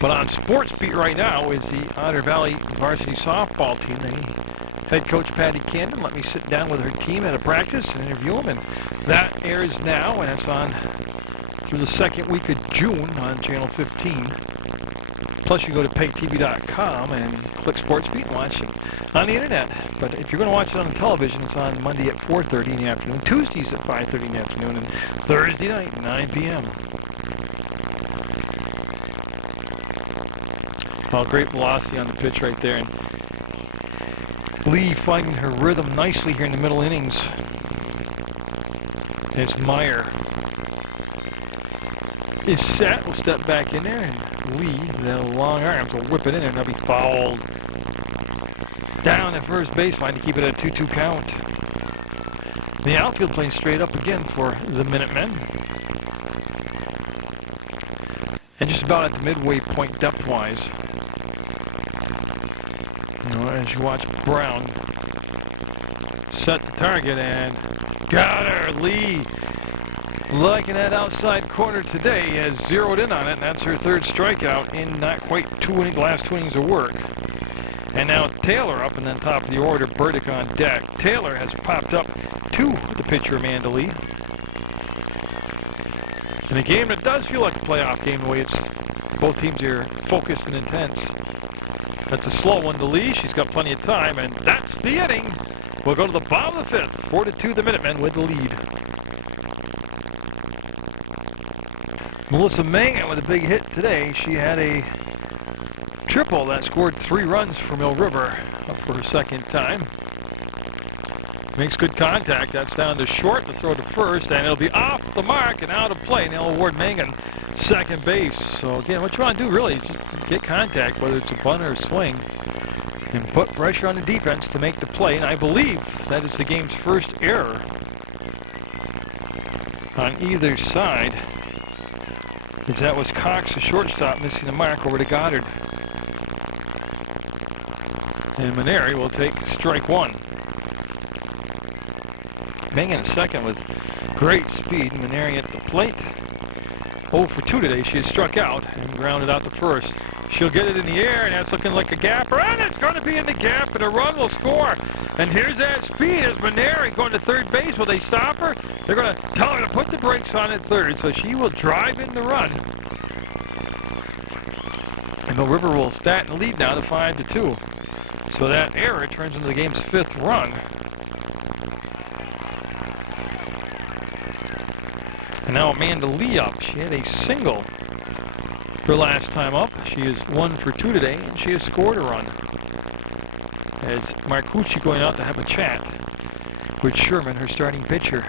But on Sports Beat right now is the Otter Valley varsity softball team. Head coach Patty Camden let me sit down with her team at a practice and interview them, and that airs now, and it's on through the 2nd week of June on Channel 15. Plus, you go to PEGTV.com and click Sports Beat and watch it on the internet. But if you're going to watch it on the television, it's on Monday at 4:30 in the afternoon, Tuesdays at 5:30 in the afternoon, and Thursday night, 9 p.m. Well, great velocity on the pitch right there. And Lee finding her rhythm nicely here in the middle innings. As Munger is set, will step back in there, and Lee, the long arms, will whip it in there, and they'll be fouled down at first baseline to keep it at a 2-2 count. The outfield playing straight up again for the Minutemen. And just about at the midway point depth-wise. You know, as you watch Brown set the target and got her. Lee liking that outside corner today, has zeroed in on it, and that's her third strikeout in not quite last 2 innings of work. And now Taylor up and then top of the order, Burdick on deck. Taylor has popped up to the pitcher, Amanda Lee. In a game that does feel like a playoff game, the way it's both teams are focused and intense. That's a slow one to Lee. She's got plenty of time, and that's the inning. We'll go to the bottom of the fifth. 4-2, the Minutemen with the lead. Melissa Mangan with a big hit today. She had a triple that scored 3 runs for Mill River, up for her second time. Makes good contact. That's down to short, the throw to first, and it'll be off the mark and out of play. And they'll award Mangan second base. So again, what you want to do really is just get contact, whether it's a bunt or a swing, and put pressure on the defense to make the play. And I believe that is the game's first error on either side. As that was Cox, the shortstop, missing the mark over to Goddard. And Maneri will take strike one. Mangan at second with great speed. Maneri at the plate. 0 for 2 today. She has struck out and grounded out to first. She'll get it in the air, and that's looking like a gapper. And it's going to be in the gap, and a run will score. And here's that speed as Maneri going to third base. Will they stop her? They're going to tell her to put the brakes on at third, so she will drive in the run. And the River will stat and lead now to 5-2. So that error turns into the game's 5th run. And now Amanda Lee up. She had a single her last time up. She is 1 for 2 today, and she has scored a run. As Marcucci going out to have a chat with Sherman, her starting pitcher.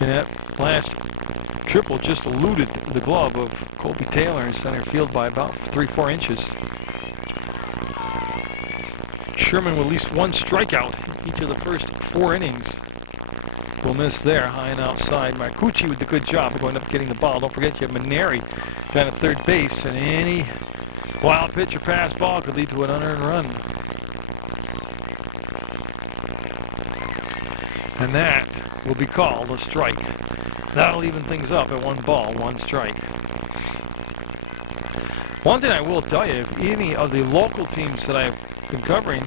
And that last triple just eluded the glove of Colby Taylor in center field by about 3-4 inches. Sherman with at least 1 strikeout each of the first 4 innings. Will miss there, high and outside. Marcucci with the good job of going up getting the ball. Don't forget you have Maneri down at third base, and any wild pitch or pass ball could lead to an unearned run. And that will be called a strike. That'll even things up at 1 ball, 1 strike. One thing I will tell you, if any of the local teams that I've been covering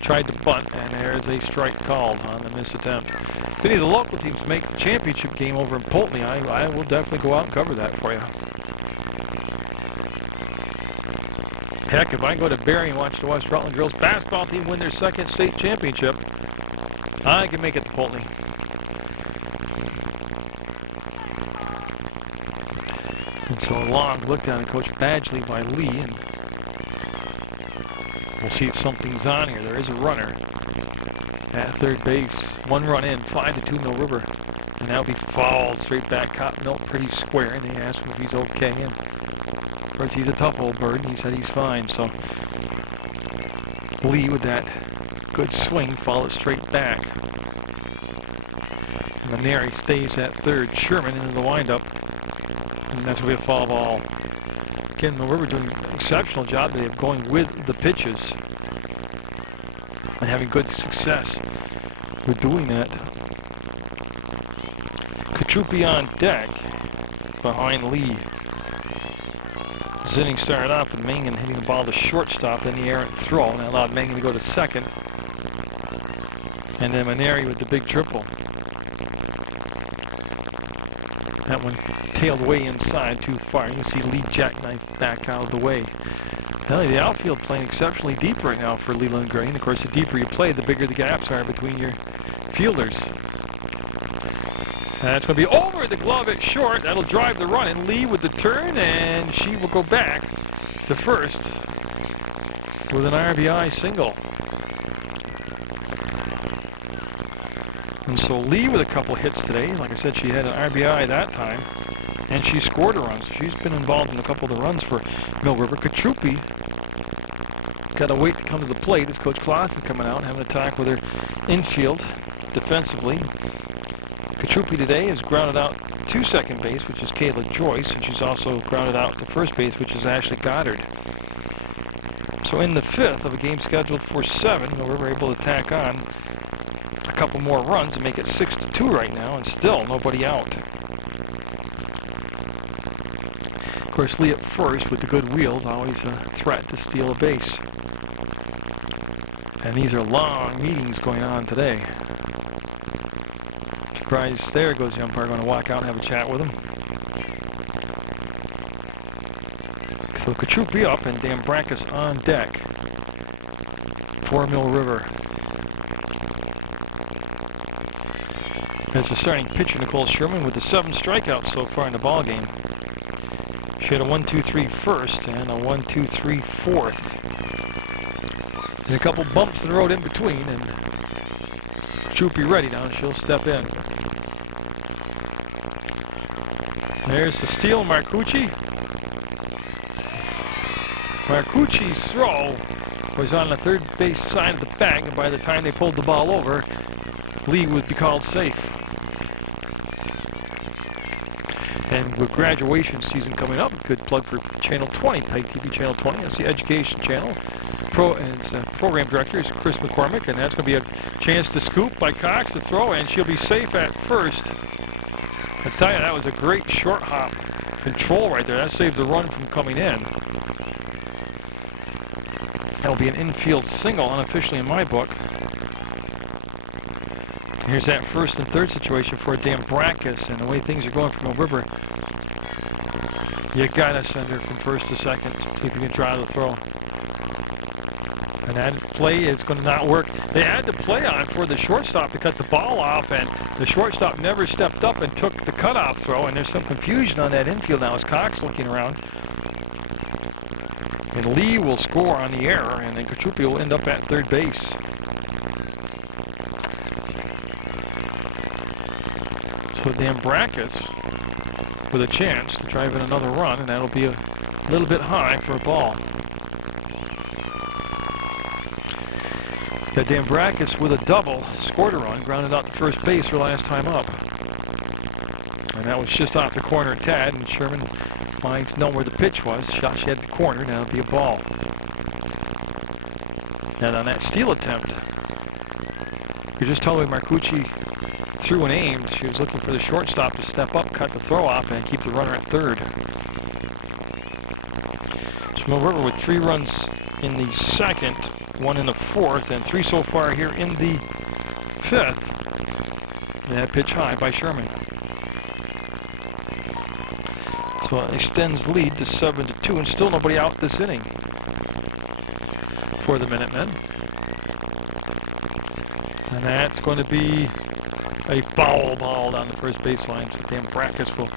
tried to bunt, and there's a strike called on the miss attempt. If any of the local teams make the championship game over in Poultney, I will definitely go out and cover that for you. Heck, if I go to Barrie and watch the West Rutland girls basketball team win their 2nd state championship, I can make it to Poultney. And so a long look down at Coach Badgley by Lee, and we'll see if something's on here. There is a runner at third base. 1 run in, 5-2 Mill River. And that'll be fouled straight back. Cotton Mill pretty square, and they asked him if he's okay. And of course, he's a tough old bird, and he said he's fine. So Lee with that good swing followed straight back. Maneri stays at third. Sherman into the windup. And that's going to be a foul ball. Again, Mill River doing an exceptional job today of going with the pitches and having good success with doing that. Katrupi on deck behind Lee. This inning started off with Mangan hitting the ball to shortstop in the errant throw, and that allowed Mangan to go to second. And then Maneri with the big triple. That one tailed way inside too far. You can see Lee jackknife back out of the way. Tell you, the outfield playing exceptionally deep right now for Leland Gray. And of course, the deeper you play, the bigger the gaps are between your fielders. That's going to be over the glove at short. That'll drive the run. And Lee with the turn, and she will go back to first with an RBI single. And so Lee with a couple hits today. Like I said, she had an RBI that time, and she scored a run. So she's been involved in a couple of the runs for Mill River. Katrupi got to wait to come to the plate as Coach Kloss is coming out and having a talk with her infield defensively. Katrupi today is grounded out to second base, which is Kayla Joyce, and she's also grounded out to first base, which is Ashley Goddard. So in the fifth of a game scheduled for 7, Mill River able to tack on a couple more runs and make it 6-2 right now, and still nobody out. Of course, Lee at first with the good wheels, always a threat to steal a base. And these are long meetings going on today. Surprise, there goes the umpire, going to walk out and have a chat with him. So Katrupi up and Dambrakis on deck for Mill River. As the starting pitcher, Nicole Sherman, with the 7 strikeouts so far in the ball game. She had a 1-2-3 first and a 1-2-3 fourth. And a couple bumps in the road in between, and Katrupi ready now, and she'll step in. There's the steal, Marcucci. Marcucci's throw was on the third base side of the bag, and by the time they pulled the ball over, Lee would be called safe. And with graduation season coming up, good plug for Channel 20, PEGTV Channel 20. That's the education channel. Program director is Chris McCormick, and that's going to be a chance to scoop by Cox to throw, and she'll be safe at first. I tell you, that was a great short hop control right there. That saved the run from coming in. That'll be an infield single, unofficially in my book. Here's that first and third situation for Dambrakis, and the way things are going from Mill River, you gotta send her from first to second, see if you can try the throw. And that play is going to not work. They had to play on for the shortstop to cut the ball off, and the shortstop never stepped up and took the cutoff throw, and there's some confusion on that infield now as Cox looking around. And Lee will score on the error, and then Katrupi will end up at third base. So Dambrakis with a chance to drive in another run, and that'll be a little bit high for a ball. That Dambrakis with a double scored a run, grounded out to first base her last time up. And that was just off the corner of Tad, and Sherman wanting to know where the pitch was. Shot she had the corner, now it'll be a ball. And on that steal attempt, you just tell me Marcucci threw and aimed. She was looking for the shortstop to step up, cut the throw off, and keep the runner at third. So Mill River with 3 runs in the second, 1 in the fourth, and 3 so far here in the fifth. And that pitch high by Sherman. So it extends the lead to 7-2, and still nobody out this inning for the Minutemen. And that's going to be a foul ball down the first baseline. So Dambrakis will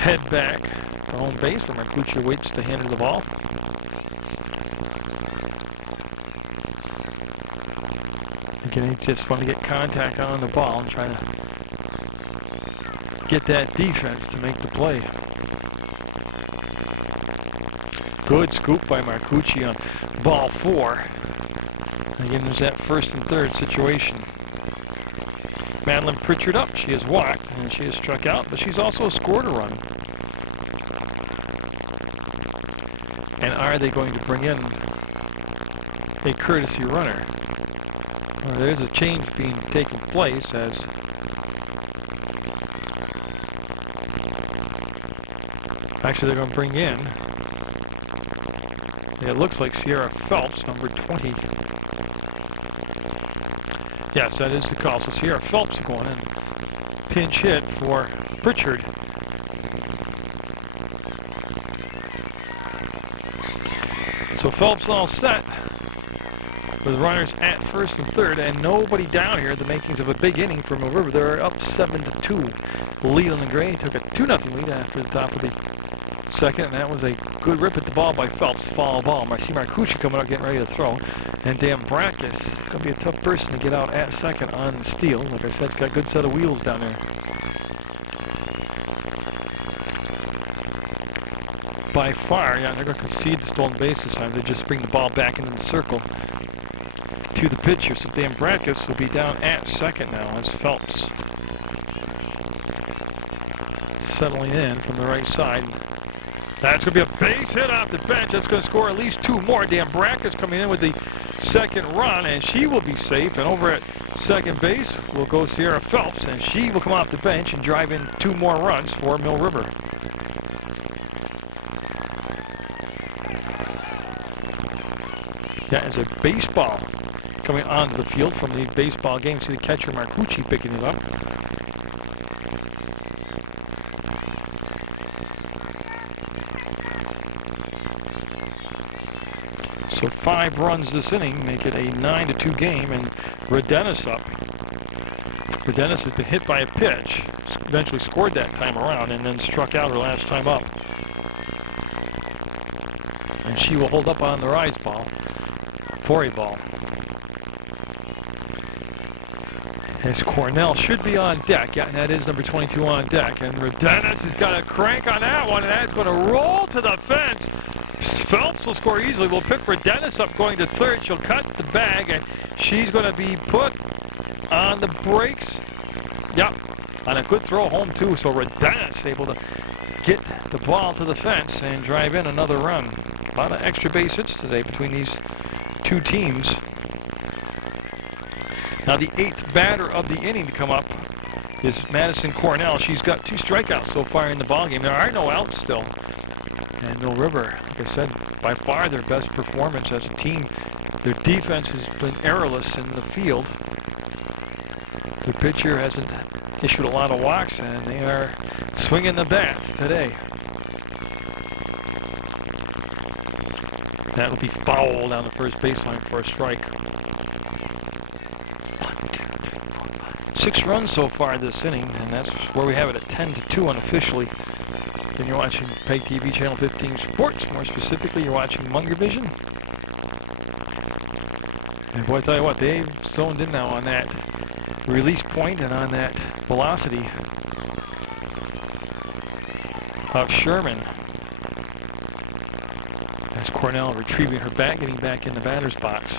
head back to home base, where Marcucci waits to hand her the ball. Again, it's just fun to get contact on the ball and try to get that defense to make the play. Good scoop by Marcucci on ball 4. Again, there's that first and third situation. Madeline Pritchard up. She has walked and she has struck out, but she's also scored a run. And are they going to bring in a courtesy runner? Well, there's a change being taking place as actually they're going to bring in, it looks like Sierra Phelps, number 20. Yes, that is the call. So Sierra Phelps going in. Pinch hit for Pritchard. So Phelps all set with runners at first and third, and nobody down here. The makings of a big inning for Mill River. They're up 7-2. Leland and Gray took a 2-0 lead after the top of the second, and that was a good rip at the ball by Phelps. Foul ball. I see Marcucci coming up, getting ready to throw. And Dan Brackus, going to be a tough person to get out at second on the steal. Like I said, got a good set of wheels down there. By far, yeah, they're going to concede the stolen base this time. They just bring the ball back into the circle to the pitcher. So Dan Brackus will be down at second now as Phelps settling in from the right side. That's going to be a base hit off the bench. That's going to score at least 2 more. Dan Brackus coming in with the second run, and she will be safe. And over at second base will go Sierra Phelps, and she will come off the bench and drive in 2 more runs for Mill River. That is a baseball coming onto the field from the baseball game. See the catcher Marcucci picking it up. So 5 runs this inning make it a 9-2 game, and Redenis up. Redenis has been hit by a pitch, eventually scored that time around, and then struck out her last time up. And she will hold up on the rise ball for a ball. As Cornell should be on deck. Yeah, and that is number 22 on deck. And Redenis has got a crank on that one, and that's going to roll to the fence. Phelps will score easily. We'll pick Redenis up going to third. She'll cut the bag, and she's going to be put on the brakes. Yep, on a good throw home, too. So Redenis able to get the ball to the fence and drive in another run. A lot of extra base hits today between these 2 teams. Now the 8th batter of the inning to come up is Madison Cornell. She's got 2 strikeouts so far in the ballgame. There are no outs still. And Mill River, like I said, by far their best performance as a team. Their defense has been errorless in the field. The pitcher hasn't issued a lot of walks, and they are swinging the bats today. That will be foul down the first baseline for a strike. 6 runs so far this inning, and that's where we have it at 10-2 unofficially. Then you're watching PEGTV Channel 15 Sports. More specifically, you're watching Munger Vision. And boy, I tell you what, they've zoned in now on that release point and on that velocity of Sherman. That's Cornell retrieving her bat, getting back in the batter's box.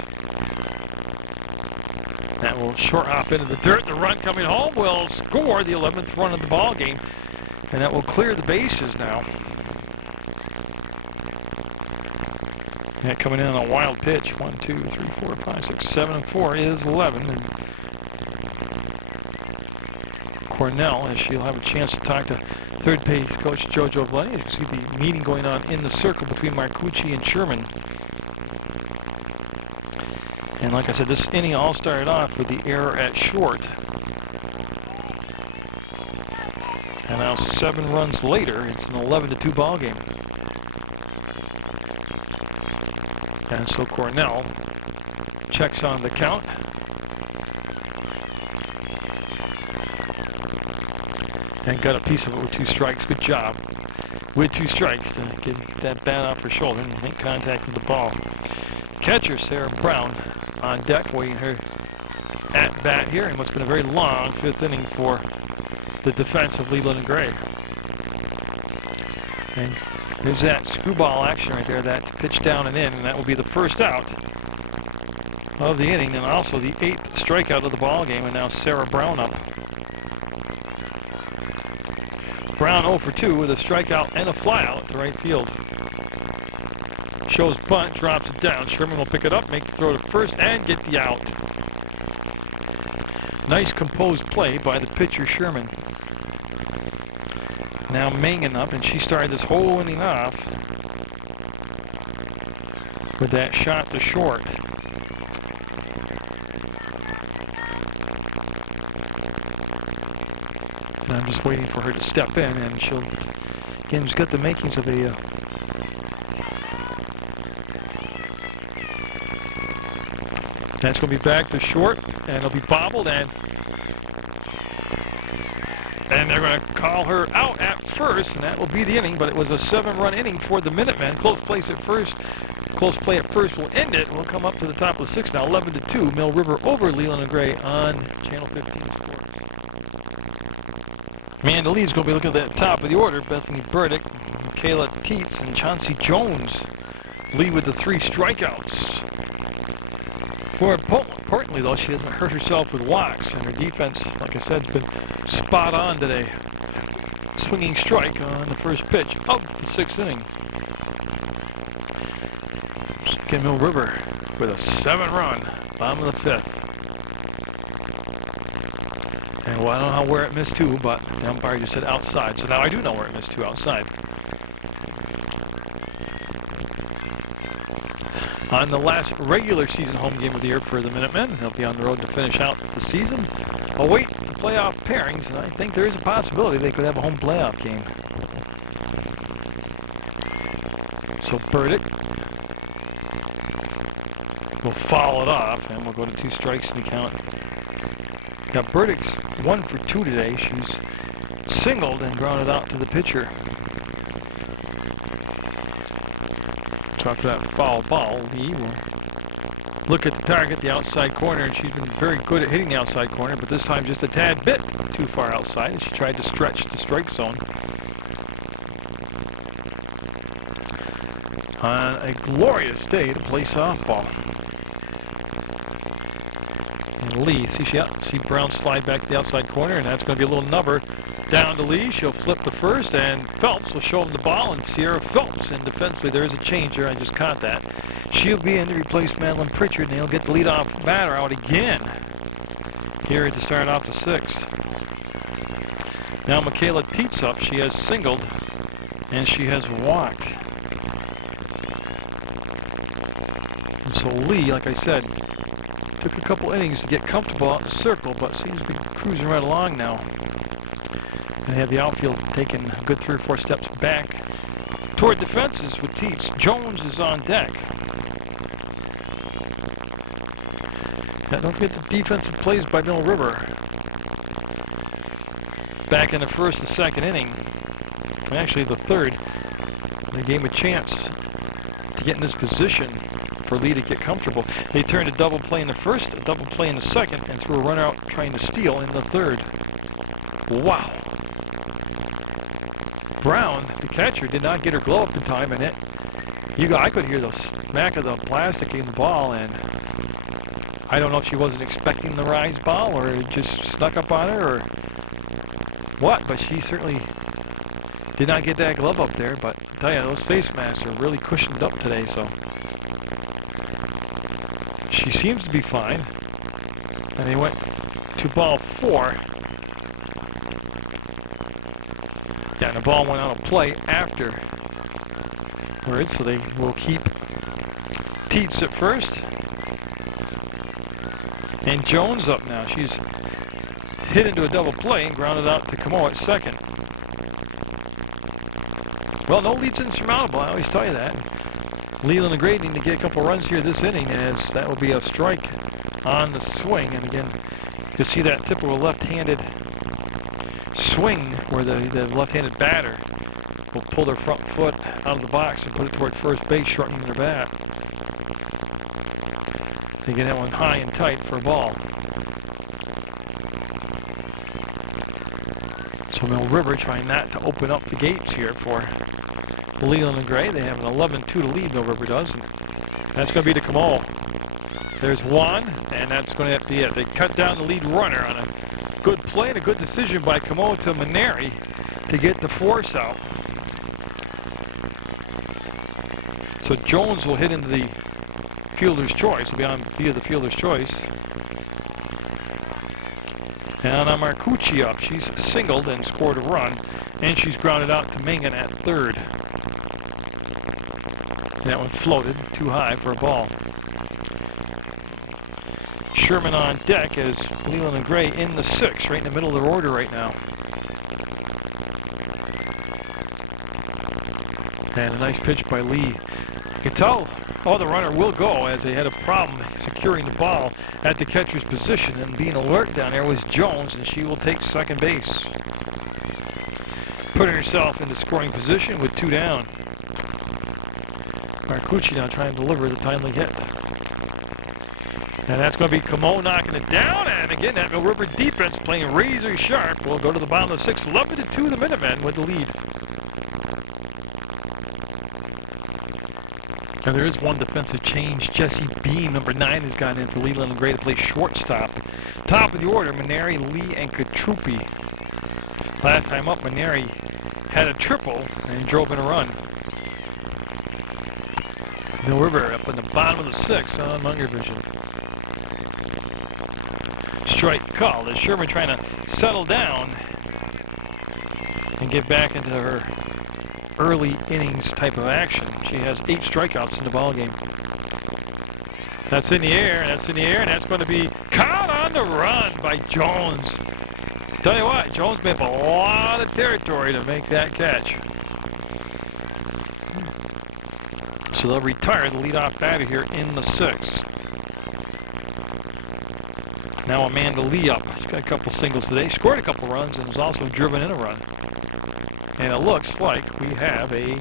That will short hop into the dirt. The run coming home will score the 11th run of the ball game, and that will clear the bases now. That coming in on a wild pitch. 1, 2, 3, 4, 5, 6, 7, and 4 is 11. And Cornell, as she'll have a chance to talk to third base coach JoJo Vladdy. You see the meeting going on in the circle between Marcucci and Sherman. And like I said, this inning all started off with the error at short. And now 7 runs later, it's an 11-2 ball game. And so Cornell checks on the count. And got a piece of it with 2 strikes. Good job with 2 strikes to get that bat off her shoulder and make contact with the ball. Catcher Sarah Brown on deck waiting her at bat here in what's been a very long 5th inning for the defense of Leland and Gray. And there's that screwball action right there, that pitch down and in, and that will be the first out of the inning, and also the 8th strikeout of the ball game. And now Sarah Brown up. Brown 0 for 2 with a strikeout and a flyout to right field. Shows bunt, drops it down. Sherman will pick it up, make the throw to first, and get the out. Nice composed play by the pitcher Sherman. Now Mangan up, and she started this whole inning off with that shot to short. And I'm just waiting for her to step in, and she'll, again, she's got the makings of a That's going to be back to short, and it'll be bobbled, and they're going to call her out at first, and that will be the inning, but it was a 7-run inning for the Minutemen. Close play at first will end it. We'll come up to the top of the 6th now, 11-2, Mill River over Leland and Gray on Channel 15. Amanda Lee's going to be looking at the top of the order. Bethany Burdick, Michaela Teets, and Chauncey Jones lead with the 3 strikeouts. More importantly, though, she hasn't hurt herself with walks, and her defense, like I said, has been spot on today. Swinging strike on the first pitch of the 6th inning. Again, Mill River with a 7-run, bottom of the 5th. And well, I don't know where it missed to, but the umpire just said outside, so now I do know where it missed to, outside. On the last regular season home game of the year for the Minutemen, they'll be on the road to finish out the season. Await the playoff pairings, and I think there is a possibility they could have a home playoff game. So Burdick will foul it off, and we'll go to 2 strikes in the count. Now Burdick's 1 for 2 today. She's singled and grounded out to the pitcher. Talk about foul ball. Lee will look at the target, the outside corner, and she's been very good at hitting the outside corner, but this time just a tad bit too far outside as she tried to stretch the strike zone. On a glorious day to play softball. And Lee, see Brown slide back to the outside corner, and that's going to be a little nubber down to Lee. She'll flip to first, and Phelps will show him the ball, and Sierra Phelps, and defensively there is a change there. I just caught that. She'll be in to replace Madeline Pritchard, and they'll get the leadoff batter out again here to start off the 6th. Now Michaela Teets up. She has singled, and she has walked. And so Lee, like I said, took a couple innings to get comfortable out in the circle, but seems to be cruising right along now. And have the outfield taking a good 3 or 4 steps back toward the fences with Teets. Jones is on deck. Now don't forget the defensive plays by Mill River. Back in the 1st and 2nd inning, and actually the 3rd, they gave him a chance to get in this position for Lee to get comfortable. They turned a double play in the 1st, a double play in the 2nd, and threw a runner out trying to steal in the 3rd. Wow. Brown, the catcher, did not get her glove up in time, and I could hear the smack of the plastic in the ball, and I don't know if she wasn't expecting the rise ball or it just snuck up on her or what, but she certainly did not get that glove up there. But I tell you, those face masks are really cushioned up today, so she seems to be fine. And they went to ball 4. Yeah, and the ball went out of play afterwards, so they will keep Teets at first. And Jones up now. She's hit into a double play and grounded out to Camo at 2nd. Well, no lead's insurmountable, I always tell you that. Leland and Gray need to get a couple runs here this inning, as that will be a strike on the swing. And again, you'll see that typical left-handed swing where the left-handed batter will pull their front foot out of the box and put it toward first base, shortening their bat. They get that one high and tight for a ball. So Mill River trying not to open up the gates here for Leland and Gray. They have an 11-2 to lead, Mill River does. And that's going to be to Camo. There's one, and that's going to have to be it. They cut down the lead runner on a good play and a good decision by Camo to Maneri to get the force out. So Jones will hit into the fielder's choice. Will be on via the fielder's choice. And Anna Marcucci up. She's singled and scored a run, and she's grounded out to Mingan at 3rd. That one floated too high for a ball. Sherman on deck as Leland and Gray in the 6th, right in the middle of their order right now. And a nice pitch by Lee You can tell, the runner will go, as they had a problem securing the ball at the catcher's position, and being alert down there was Jones, and she will take second base, putting herself into scoring position with 2 down. Marcucci now trying to deliver the timely hit. And that's going to be Camo knocking it down, and again that Mill River defense playing razor sharp. Will go to the bottom of the 6th, 11-2 the Minutemen with the lead. Now there is one defensive change. Jesse Beam, number 9, has gotten in for Leland and Gray to play shortstop. Top of the order, Maneri, Lee, and Katrupi. Last time up, Maneri had a triple and drove in a run. Mill River up in the bottom of the 6th on Munger vision. Strike called as Sherman trying to settle down and get back into her early innings type of action. She has 8 strikeouts in the ball game. That's in the air, and that's in the air, and that's going to be caught on the run by Jones. Tell you what, Jones made up a lot of territory to make that catch. So they'll retire the leadoff batter here in the 6th. Now Amanda Lee up. She's got a couple singles today. Scored a couple runs and has also driven in a run. And it looks like we have a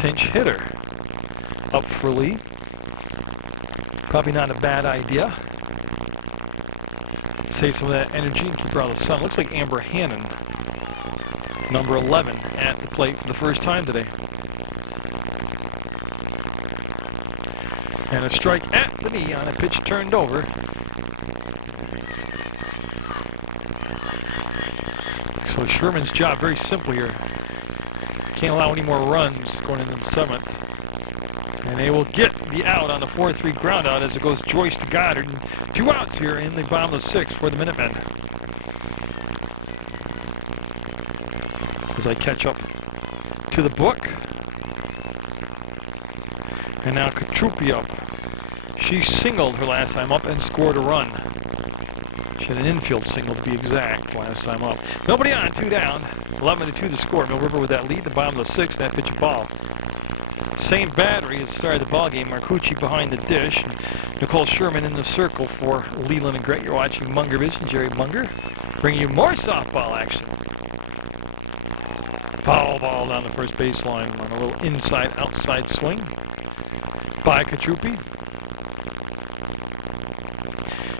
pinch hitter up for Lee. Probably not a bad idea. Save some of that energy and keep her out of the sun. Looks like Amber Hannon, number 11, at the plate for the first time today. And a strike at the knee on a pitch turned over. So Sherman's job, very simple here. Can't allow any more runs going into the 7th. And they will get the out on the 4-3 ground out as it goes Joyce to Goddard. And 2 outs here in the bottom of the 6th for the Minutemen. As I catch up to the book. And now Katrupi up. She singled her last time up and scored a run. She had an infield single to be exact last time up. Nobody on, 2 down. 11-2 the score. Mill River with that lead, the bottom of the 6th, that pitch a ball. Same battery as started the ball game. Marcucci behind the dish. Nicole Sherman in the circle for Leland and Gray. You're watching Munger Vision. Jerry Munger bringing you more softball action. Foul ball down the first baseline on a little inside-outside swing by Katrupi.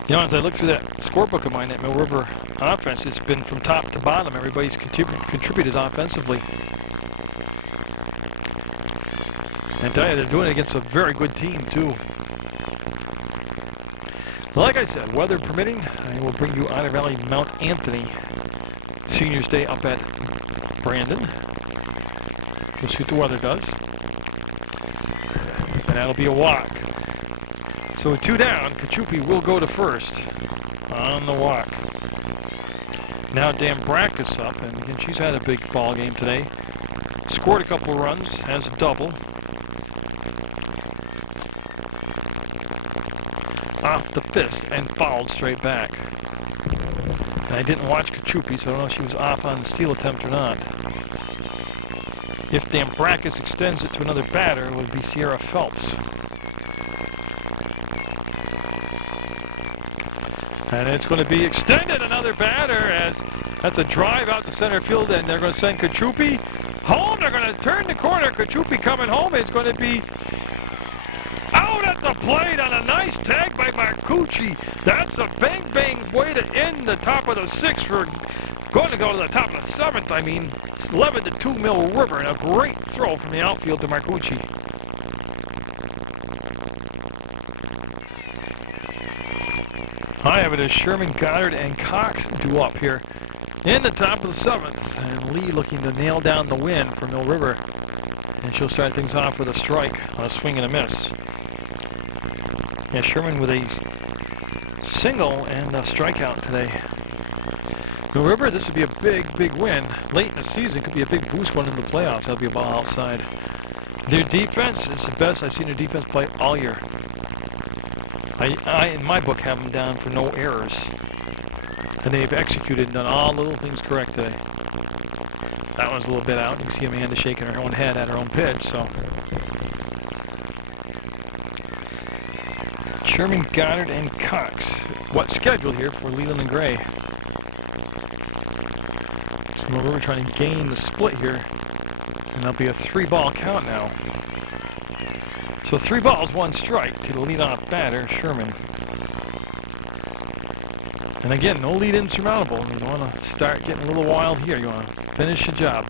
You know, as I look through that scorebook of mine, that Mill River offense, it's been from top to bottom. Everybody's contributed offensively. And tell you, they're doing it against a very good team, too. Like I said, weather permitting, I will bring you Otter Valley Mount Anthony Seniors Day up at Brandon. We'll see what the weather does. And that'll be a walk. So with 2 down, Katrupi will go to first on the walk. Now Dan Brackus up, and again, she's had a big ball game today. Scored a couple runs, has a double. Off the fist and fouled straight back. And I didn't watch Katrupi, so I don't know if she was off on the steal attempt or not. If Dan Brackus extends it to another batter, it would be Sierra Phelps. And it's going to be extended, another batter, as that's a drive out to center field, and they're going to send Katrupi home. They're going to turn the corner. Katrupi coming home. It's going to be out at the plate on a nice tag by Marcucci. That's a bang-bang way to end the top of the 6th for going to go to the top of the 7th. I mean, it's 11-2 Mill River, and a great throw from the outfield to Marcucci. I have it as Sherman, Goddard, and Cox do up here in the top of the 7th. And Lee looking to nail down the win for Mill River. And she'll start things off with a strike on a swing and a miss. Yeah, Sherman with a single and a strikeout today. Mill River, this would be a big, big win. Late in the season, could be a big boost going into the playoffs. That'll be a ball outside. Their defense is the best I've seen their defense play all year. I, in my book, have them down for no errors. And they've executed and done all little things correct today. That one's a little bit out. You can see Amanda shaking her own head at her own pitch. So Sherman, Goddard, and Cox. What's scheduled here for Leland and Gray? So we're trying to gain the split here, and there'll be a 3-ball count now. So 3 balls, 1 strike to the leadoff batter, Sherman. And again, no lead insurmountable. You want to start getting a little wild here. You want to finish the job.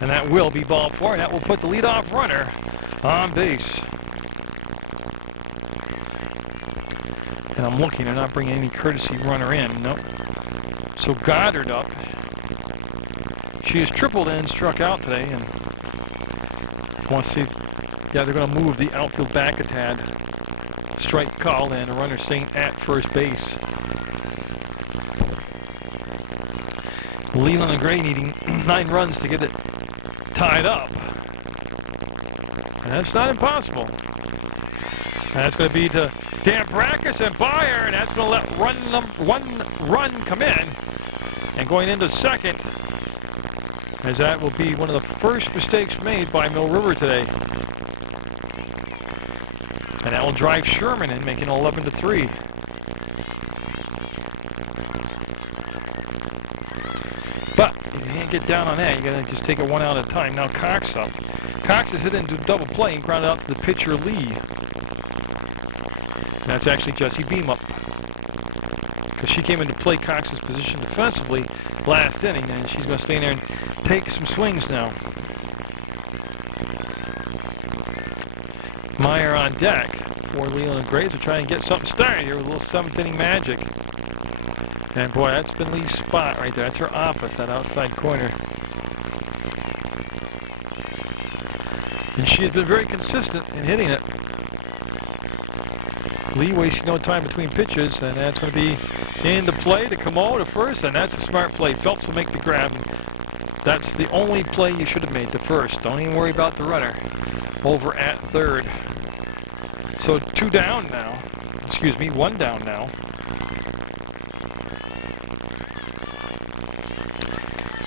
And that will be ball 4, and that will put the leadoff runner on base. And I'm looking, they're not bringing any courtesy runner in. Nope. So Goddard up. She has tripled and struck out today. And I want to see, yeah, they're going to move the outfield back a tad. Strike called, and a runner staying at first base. Leland and Gray needing 9 runs to get it tied up. And that's not impossible. And that's going to be to Dan Brackus and Byer, and that's going to let one run come in. And going into second, as that will be one of the first mistakes made by Mill River today. And that will drive Sherman in, making it 11-3. But if you can't get down on that, you got to just take it one out at a time. Now Cox up. Cox is hit into double play and grounded out to the pitcher Lee. And that's actually Jessie Beam up, because she came into play Cox's position defensively last inning, and she's going to stay in there and take some swings now. Meyer on deck for Leland and Gray to try and get something started here with a little 7th inning magic. And boy, that's been Lee's spot right there. That's her office, that outside corner. And she has been very consistent in hitting it. Lee wasting no time between pitches, and that's going to be into play to Camo to first, and that's a smart play. Phelps will make the grab. That's the only play you should have made, the first. Don't even worry about the runner over at third. So 2 down now. Excuse me, 1 down now.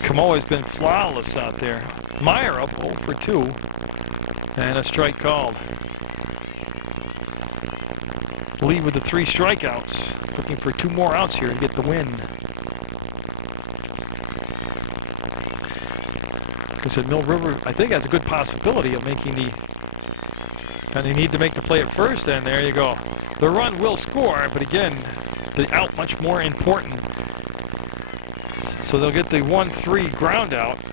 Camo has been flawless out there. Meyer up 0 for 2, and a strike called. Lee with the 3 strikeouts, looking for 2 more outs here to get the win. Because at Mill River, I think has a good possibility of making the, and they need to make the play at first, and there you go. The run will score, but again, the out much more important. So they'll get the 1-3 ground out.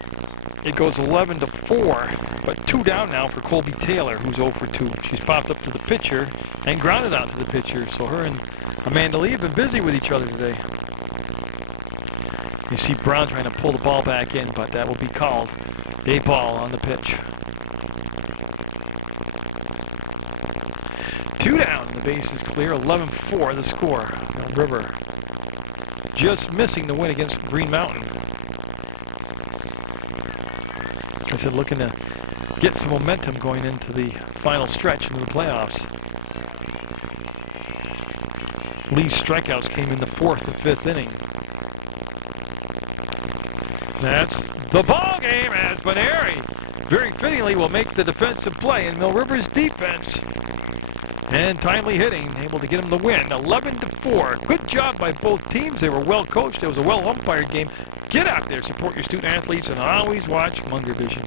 It goes 11-4, but 2 down now for Colby Taylor, who's 0 for 2. She's popped up to the pitcher and grounded out to the pitcher. So her and Amanda Lee have been busy with each other today. You see Brown trying to pull the ball back in, but that will be called a ball on the pitch. 2 down, the base is clear, 11-4 the score. River just missing the win against Green Mountain. I said, looking to get some momentum going into the final stretch into the playoffs. Lee's strikeouts came in the 4th and 5th inning. That's the ball game as Benary very fittingly will make the defensive play in Mill River's defense. And timely hitting, able to get him the win, 11-4. Good job by both teams. They were well coached. It was a well umpired game. Get out there, support your student athletes, and always watch Munger Vision.